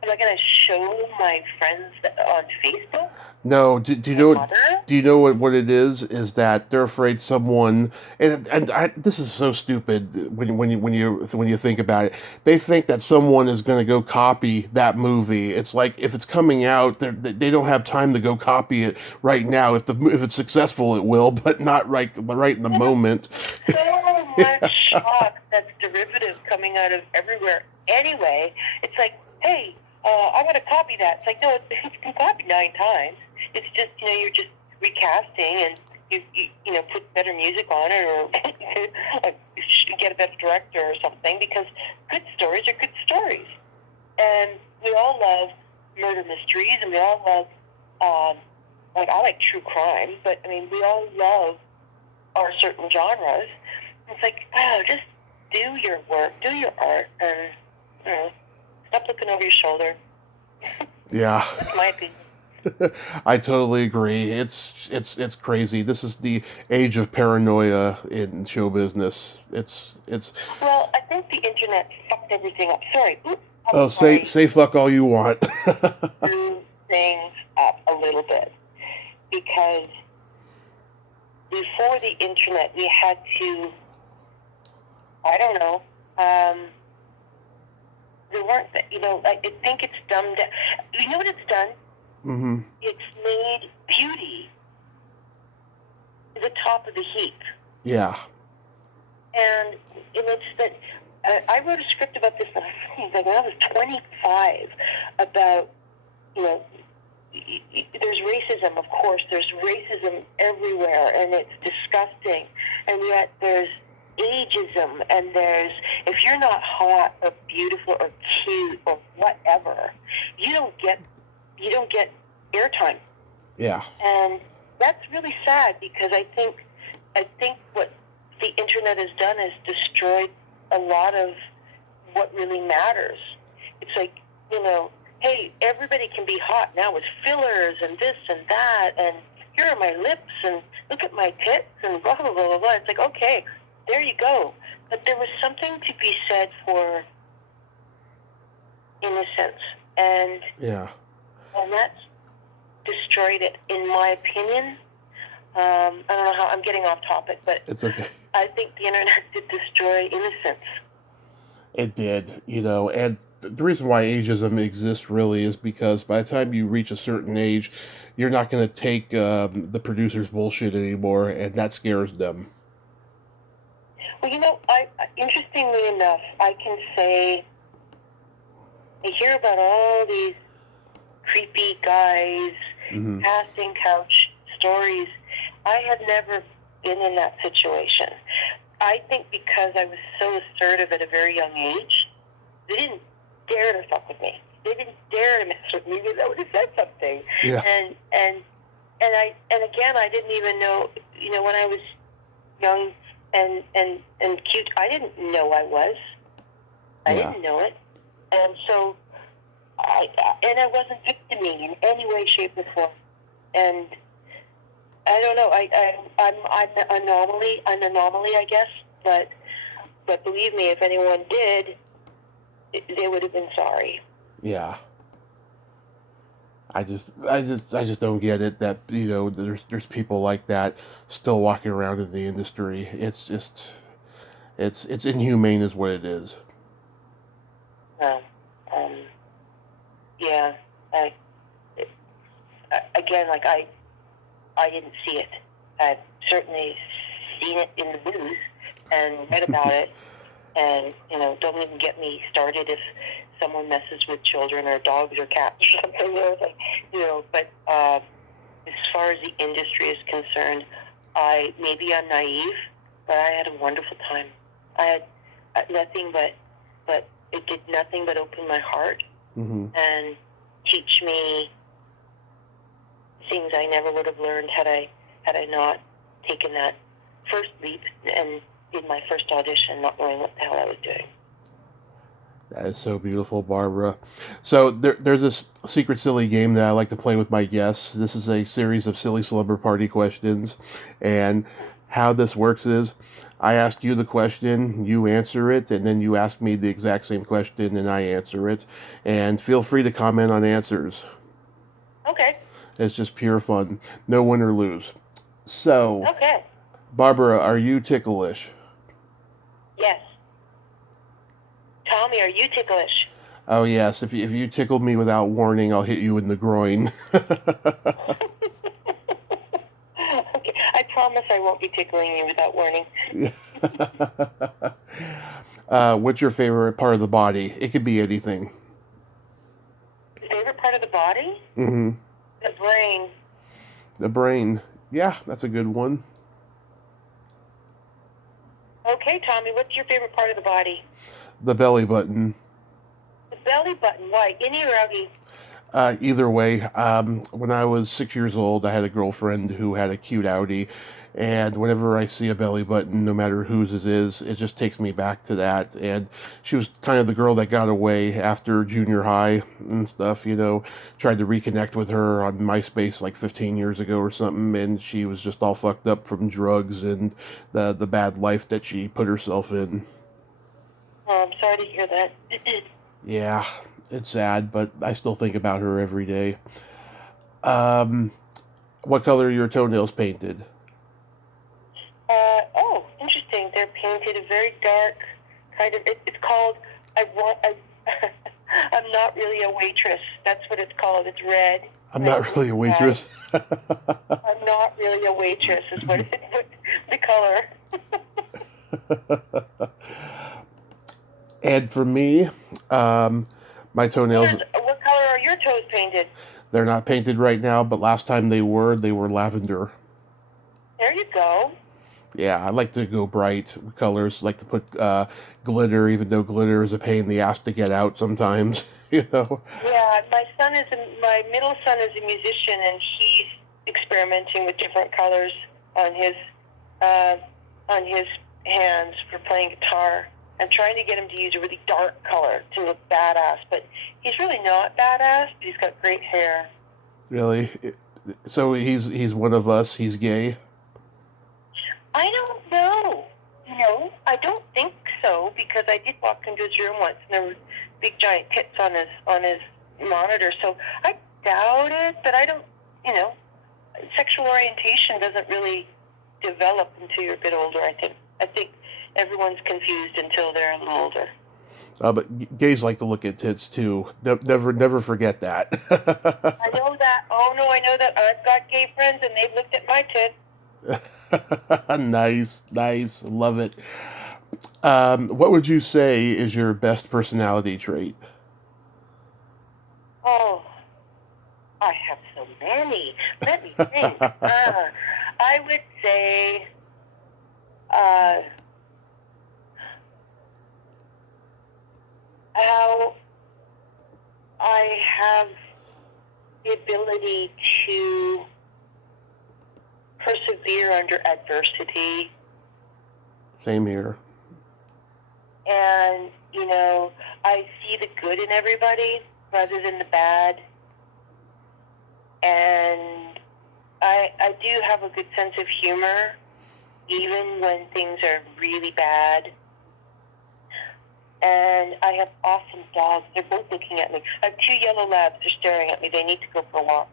am I going to show my friends on Facebook? No. Do you know what it is? Is that they're afraid someone this is so stupid when you think about it. They think that someone is going to go copy that movie. It's like if it's coming out, they don't have time to go copy it right now. If it's successful, it will, but not right in the moment. So much shock that's derivative coming out of everywhere. Anyway, it's like, hey, I'm going to copy that. It's like, no, it's been copied 9 times. It's just, you're just recasting and you put better music on it or get a better director or something, because good stories are good stories. And we all love murder mysteries, and we all love, I like true crime, but I mean, we all love our certain genres. It's like, just do your work, do your art, and stop looking over your shoulder. Yeah. That's my opinion. I totally agree. It's crazy. This is the age of paranoia in show business. It's. Well, I think the internet fucked everything up. Sorry. Say fuck all you want. Do things up a little bit, because before the internet, we had to. I don't know. There weren't. I think it's dumbed down. You know what it's done? Mm-hmm. It's made beauty the top of the heap. Yeah. And it's that I wrote a script about this when I was 25 about, there's racism, of course. There's racism everywhere, and it's disgusting. And yet there's ageism, and there's, if you're not hot or beautiful or cute or whatever, you don't get airtime. Yeah. And that's really sad because I think what the internet has done is destroyed a lot of what really matters. It's like, hey, everybody can be hot now with fillers and this and that, and here are my lips, and look at my tits, and blah, blah, blah, blah, blah. It's like, okay, there you go. But there was something to be said for innocence, and that's destroyed it, in my opinion. I don't know how I'm getting off topic, but it's okay. I think the internet did destroy innocence. It did, and the reason why ageism exists really is because by the time you reach a certain age, you're not going to take the producer's bullshit anymore, and that scares them. Well, interestingly enough, I can say I hear about all these creepy guys, passing couch stories. I have never been in that situation. I think because I was so assertive at a very young age, they didn't dare to fuck with me. They didn't dare to mess with me because I would have said something. Yeah. And again, I didn't even know. When I was young and cute, I didn't know I was. I didn't know it, and so I wasn't victiming in any way, shape, or form. And I don't know. I'm an anomaly. I'm an anomaly, I guess. But believe me, if anyone did, they would have been sorry. Yeah. I just don't get it that there's people like that still walking around in the industry. It's just it's inhumane, is what it is. Yeah. Again, like I didn't see it. I've certainly seen it in the news and read about it. And, don't even get me started if someone messes with children or dogs or cats or something. But as far as the industry is concerned, maybe I'm naive, but I had a wonderful time. I had nothing but it did nothing but open my heart and teach me things I never would have learned had I not taken that first leap and did my first audition not knowing what the hell I was doing. That is so beautiful, Barbara. So there's this secret silly game that I like to play with my guests. This is a series of silly slumber party questions, and how this works is I ask you the question, you answer it, and then you ask me the exact same question and I answer it. And feel free to comment on answers. Okay. It's just pure fun. No win or lose. So, okay. Barbara, are you ticklish? Yes. Tommy, are you ticklish? Oh, yes. If you tickle me without warning, I'll hit you in the groin. Okay. I promise I won't be tickling you without warning. What's your favorite part of the body? It could be anything. Favorite part of the body? Mm-hmm. The brain. The brain. Yeah, that's a good one. Okay, Tommy, what's your favorite part of the body? The belly button. The belly button. Why? Innie or outie? Either way, when I was 6 years old, I had a girlfriend who had a cute outie, and whenever I see a belly button, no matter whose it is, it just takes me back to that. And she was kind of the girl that got away after junior high and stuff, tried to reconnect with her on MySpace like 15 years ago or something, and she was just all fucked up from drugs and the bad life that she put herself in. Oh, I'm sorry to hear that. Yeah, it's sad, but I still think about her every day. What color are your toenails painted? Oh, interesting. They're painted a very dark kind of. It's called. I'm not really a waitress. That's what it's called. It's red. I'm not really a waitress. I'm not really a waitress. Is what the color. And for me, my toenails. What color are your toes painted? They're not painted right now, but last time they were lavender. There you go. Yeah, I like to go bright colors. Like to put glitter, even though glitter is a pain in the ass to get out sometimes. Yeah, my middle son is a musician, and experimenting with different colors on his hands for playing guitar. I'm trying to get him to use a really dark color to look badass, but he's really not badass. But he's got great hair. Really? So he's one of us. He's gay. I don't know. No, I don't think so, because I did walk into his room once and there was big giant tits on his monitor. So I doubt it, but I don't. Sexual orientation doesn't really develop until you're a bit older. I think everyone's confused until they're a little older. But gays like to look at tits too. Never forget that. I know that. Oh no, I know that. I've got gay friends and they've looked at my tits. Nice, love it. What would you say is your best personality trait? Oh, I have so many. Let me think. I would say, how I have the ability to persevere under adversity. Same here. And, I see the good in everybody rather than the bad. And I do have a good sense of humor, even when things are really bad. And I have awesome dogs. They're both looking at me. I have 2 yellow labs. They're staring at me. They need to go for a walk.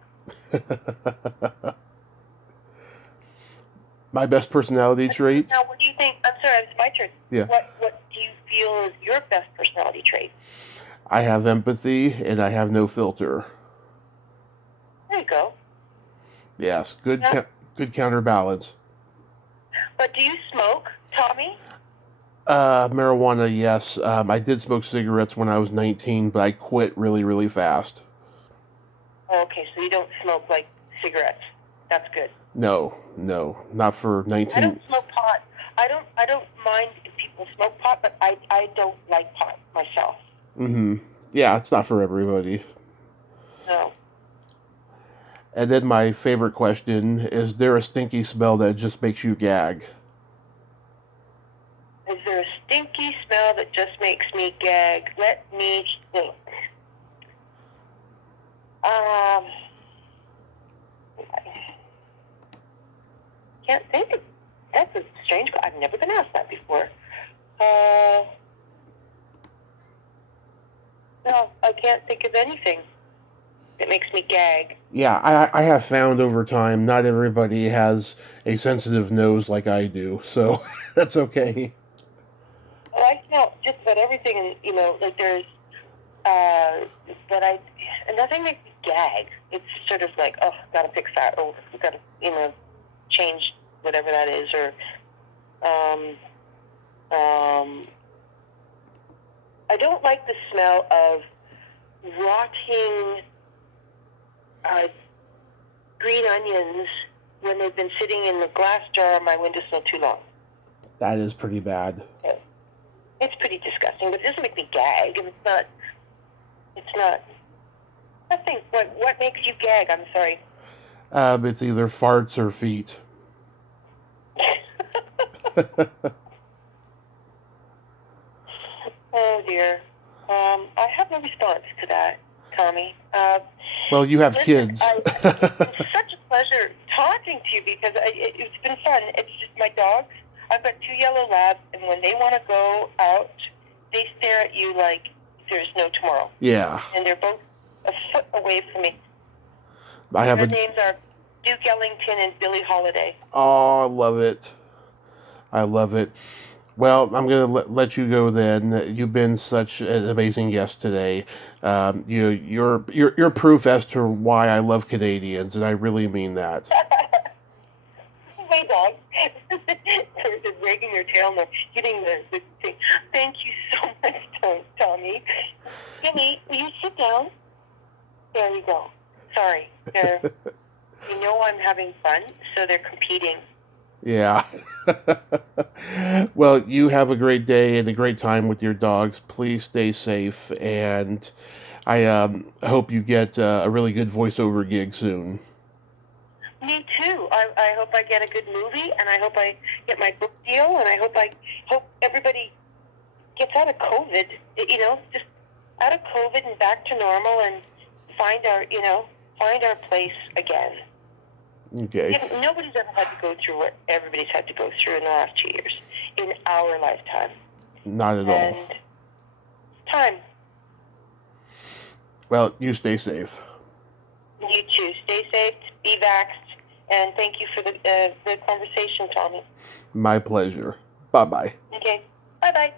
My best personality trait? Now, what do you think? I'm sorry, it's my turn. Yeah. What do you feel is your best personality trait? I have empathy and I have no filter. There you go. Yes, good counterbalance. But do you smoke, Tommy? Marijuana, yes. I did smoke cigarettes when I was 19, but I quit really, really fast. Oh, okay, so you don't smoke like cigarettes. That's good. No, not for 19. I don't smoke pot. I don't mind if people smoke pot, but I don't like pot myself. Mm-hmm. Yeah, it's not for everybody. No. And then my favorite question, is there a stinky smell that just makes you gag? Is there a stinky smell that just makes me gag? Let me think. Can't think of. That's a strange. I've never been asked that before. No, I can't think of anything that makes me gag. Yeah, I have found over time not everybody has a sensitive nose like I do, so that's okay. Well, I smell just about everything, like there's, nothing makes me gag. It's sort of like, oh, gotta fix that, oh, gotta, change whatever that is, or, I don't like the smell of rotting green onions when they've been sitting in the glass jar on my windowsill too long. That is pretty bad. Okay. It's pretty disgusting, but it doesn't make me gag, and it's not, nothing. What makes you gag? I'm sorry. It's either farts or feet. Oh, dear. I have no response to that, Tommy. Well, you have kids. It's such a pleasure talking to you because it's been fun. It's just my dogs. I've got 2 yellow labs, and when they want to go out, they stare at you like there's no tomorrow. Yeah. And they're both a foot away from me. Their names are Duke Ellington and Billie Holiday. Oh, I love it. Well, I'm going to let you go then. You've been such an amazing guest today. You're proof as to why I love Canadians, and I really mean that. Hey, dog. They're wagging their tail and they're hitting the thing. Thank you so much, Tommy. Jimmy, will you sit down? There you go. Sorry. I'm having fun, so they're competing. Yeah. Well, you have a great day and a great time with your dogs. Please stay safe, and I hope you get a really good voiceover gig soon. Me too. I hope I get a good movie, and I hope I get my book deal, and I hope everybody gets out of COVID. Just out of COVID and back to normal, and find our place again. Okay. Nobody's ever had to go through what everybody's had to go through in the last 2 years in our lifetime. Not at all. Time. Well, you stay safe. You too. Stay safe, be vaxxed, and thank you for the conversation, Tommy. My pleasure. Bye-bye. Okay. Bye-bye.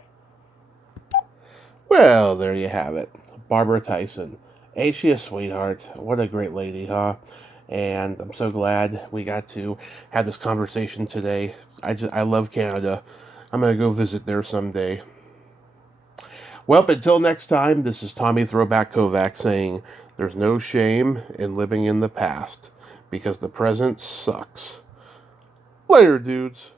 Well, there you have it. Barbara Tyson. Ain't she a sweetheart? What a great lady, huh? And I'm so glad we got to have this conversation today. I love Canada. I'm going to go visit there someday. Well, until next time, this is Tommy Throwback Kovac saying there's no shame in living in the past because the present sucks. Later, dudes.